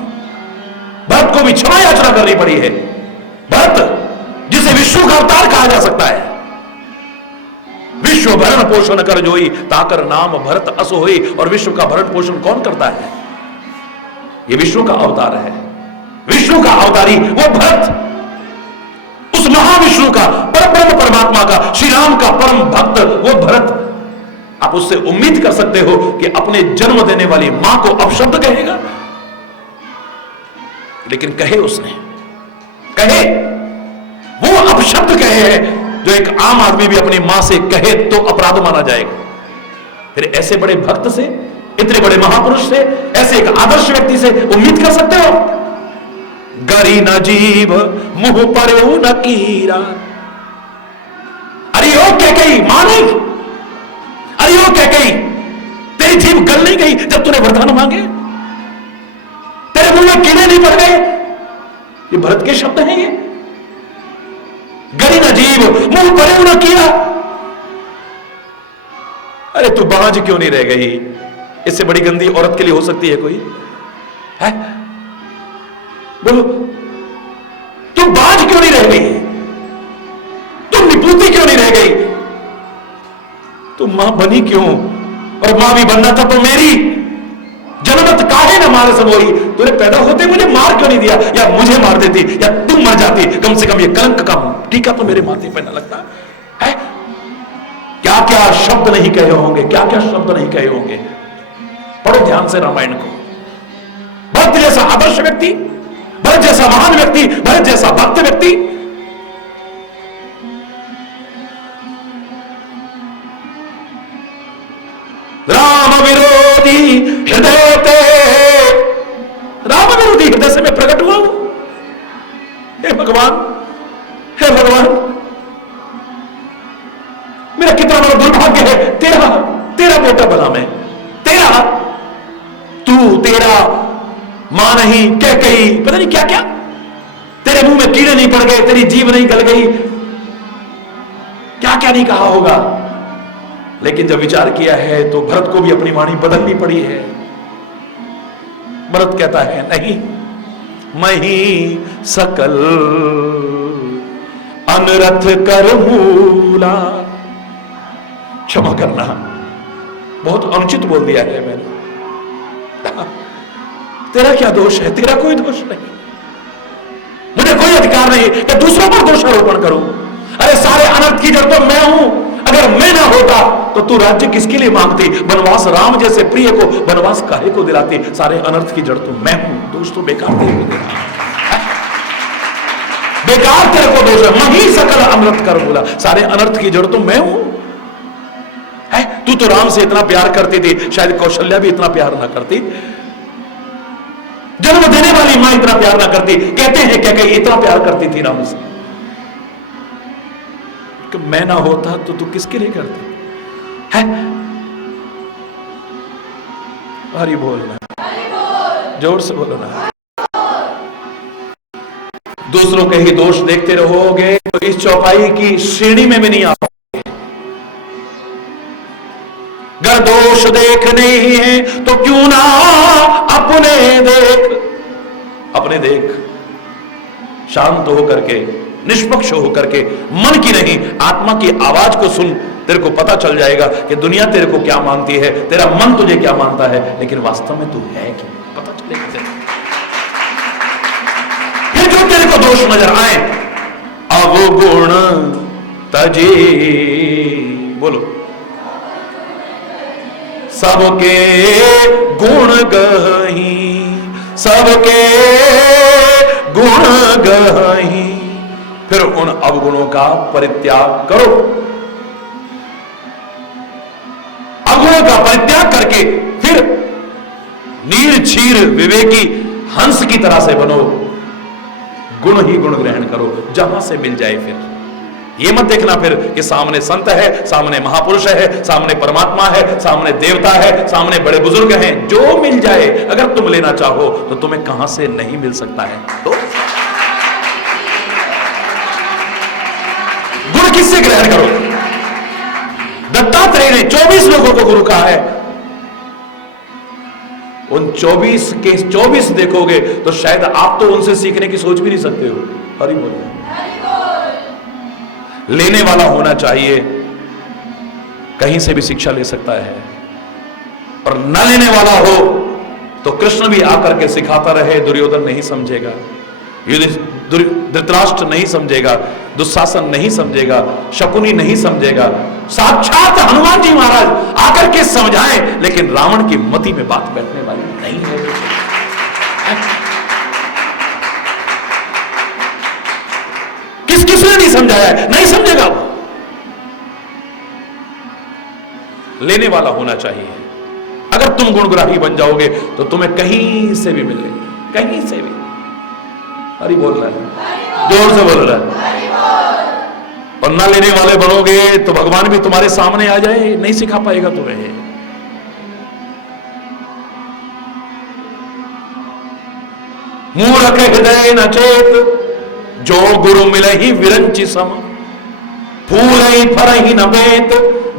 भरत को भी क्षमा याचना करनी पड़ी है। भरत जिसे विश्व का अवतार कहा जा सकता है, विश्व भरण पोषण कर जोई ताकर नाम भरत अस होई। और विश्व का भरण पोषण कौन करता है? यह विश्व का अवतार है, विष्णु का अवतारी वो भरत, उस महाविष्णु का, परब्रह्म परमात्मा का, श्री राम का परम भक्त वो भरत। आप उससे उम्मीद कर सकते हो कि अपने जन्म देने वाली मां को अपशब्द कहेगा? लेकिन कहे उसने, कहे वो अपशब्द कहे है जो एक आम आदमी भी अपनी मां से कहे तो अपराध माना जाएगा। फिर ऐसे बड़े भक्त से, इतने बड़े महापुरुष से, ऐसे एक आदर्श व्यक्ति से उम्मीद कर सकते हो? गरी न जीव मुंह पर न कीरा। अरे ओ क्या कही मां नहीं, अरे ओ क्या कही तेरी जीव गल नहीं गई जब तूने वरदान मांगे, तेरे मुंह में कीड़े नहीं पड़ गए। ये भरत के शब्द हैं। ये गरी न जीव मुंह पर न कीरा। अरे तू बाज क्यों नहीं रह गई? इससे बड़ी गंदी औरत के लिए हो सकती है कोई? है बोलो, तुम बाज क्यों नहीं रह गई? तुम निपुती क्यों नहीं रह गई? तुम मां बनी क्यों? और मां भी बनना था तो मेरी जनमत काहे न मार समोई। तूने पैदा होते मुझे मार क्यों नहीं दिया? या मुझे मार देती या तुम मर जाती, कम से कम ये कलंक का टीका तो मेरे माथे पे न लगता है। क्या क्या शब्द नहीं कहे होंगे, क्या क्या शब्द नहीं कहे होंगे। पढ़ो ध्यान से रामायण को। भक्त जैसा आदर्श व्यक्ति, भरत जैसा महान व्यक्ति, भरत जैसा भक्त व्यक्ति, राम विरोधी हृदय ते, राम विरोधी हृदय से मैं प्रकट हुआ हूं। हे भगवान, हे भगवान, मेरा कितना बड़ा दुर्भाग्य है, तेरा तेरा बेटा बना मैं, तेरा, तू, तेरा, मां नहीं, क्या कही, पता नहीं क्या क्या, तेरे मुंह में कीड़े नहीं पड़ गए, तेरी जीभ नहीं गल गई, क्या क्या नहीं कहा होगा। लेकिन जब विचार किया है तो भरत को भी अपनी वाणी बदलनी पड़ी है। भरत कहता है नहीं, मैं ही सकल अनरथ कर मूला। क्षमा करना, बहुत अनुचित बोल दिया है मैंने। तेरा क्या दोष है? तेरा कोई दोष नहीं, मुझे कोई अधिकार नहीं कि दूसरों पर दोषारोपण करूं। अरे सारे अनर्थ की जड़ तो मैं हूं। अगर मैं ना होता तो तू राज्य किसके लिए मांगती? वनवास राम जैसे प्रिय को वनवास काहे को दिलाती? सारे अनर्थ की जड़ तो मैं हूं। दोष तो बेकार तेरे को देना, बेकार तेरे को दोष है। मैं ही सकल अनर्थ कर बोला, सारे अनर्थ की जड़ तो मैं हूं। है तू तो राम से इतना प्यार करती थी, शायद कौशल्या भी इतना प्यार ना करती, जन्म देने वाली मां इतना प्यार ना करती। कहते हैं क्या कहीं इतना प्यार करती थी राम से कि मैं ना होता तो तू किसके लिए करती है? हरि बोलना, जोर से बोलो ना। दूसरों के ही दोष देखते रहोगे तो इस चौपाई की श्रेणी में भी नहीं आ पाओगे। अगर दोष देखने ही है तो क्यों ना अपने देख, अपने देख। शांत होकर के, निष्पक्ष होकर के, मन की नहीं आत्मा की आवाज को सुन। तेरे को पता चल जाएगा कि दुनिया तेरे को क्या मानती है, तेरा मन तुझे क्या मानता है, लेकिन वास्तव में तू है क्या, पता चलेगा तेरे। फिर जो तेरे को दोष नजर आए, अब वो गुण तजे, बोलो, सबके गुण गही, सबके गुण गही, फिर उन अवगुणों का परित्याग करो। अवगुणों का परित्याग करके फिर नीर क्षीर विवेकी हंस की तरह से बनो, गुण ही गुण ग्रहण करो, जहां से मिल जाए। फिर ये मत देखना फिर कि सामने संत है, सामने महापुरुष है, सामने परमात्मा है, सामने देवता है, सामने बड़े बुजुर्ग हैं, जो मिल जाए। अगर तुम लेना चाहो तो तुम्हें कहां से नहीं मिल सकता है। तो गुण किससे ग्रहण करो? दत्तात्रेय ने 24 लोगों को गुरु कहा है। उन 24 के 24 देखोगे तो शायद आप तो उनसे सीखने की सोच भी नहीं सकते हो। हरि बोल। लेने वाला होना चाहिए, कहीं से भी शिक्षा ले सकता है। और न लेने वाला हो तो कृष्ण भी आकर के सिखाता रहे, दुर्योधन नहीं समझेगा, धृतराष्ट्र नहीं समझेगा, दुशासन नहीं समझेगा, शकुनी नहीं समझेगा, साक्षात हनुमान जी महाराज आकर के समझाएं, लेकिन रावण की मति में बात बैठने वाली नहीं है। किसने नहीं समझाया है? नहीं समझेगा वो। लेने वाला होना चाहिए। अगर तुम गुणग्राही बन जाओगे तो तुम्हें कहीं से भी मिलेगा, कहीं से भी। हरि बोल रहा है, जोर से बोल रहा है। और ना लेने वाले बनोगे तो भगवान भी तुम्हारे सामने आ जाए, नहीं सिखा पाएगा तुम्हें। मूर्ख हृदय न चेत, जो गुरु मिले ही विरंचि सम, फूल ही फर ही न बेत,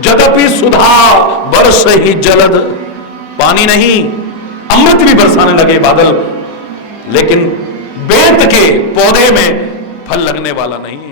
जदपि सुधा बरस ही जलद। पानी नहीं, अमृत भी बरसाने लगे बादल, लेकिन बेत के पौधे में फल लगने वाला नहीं है।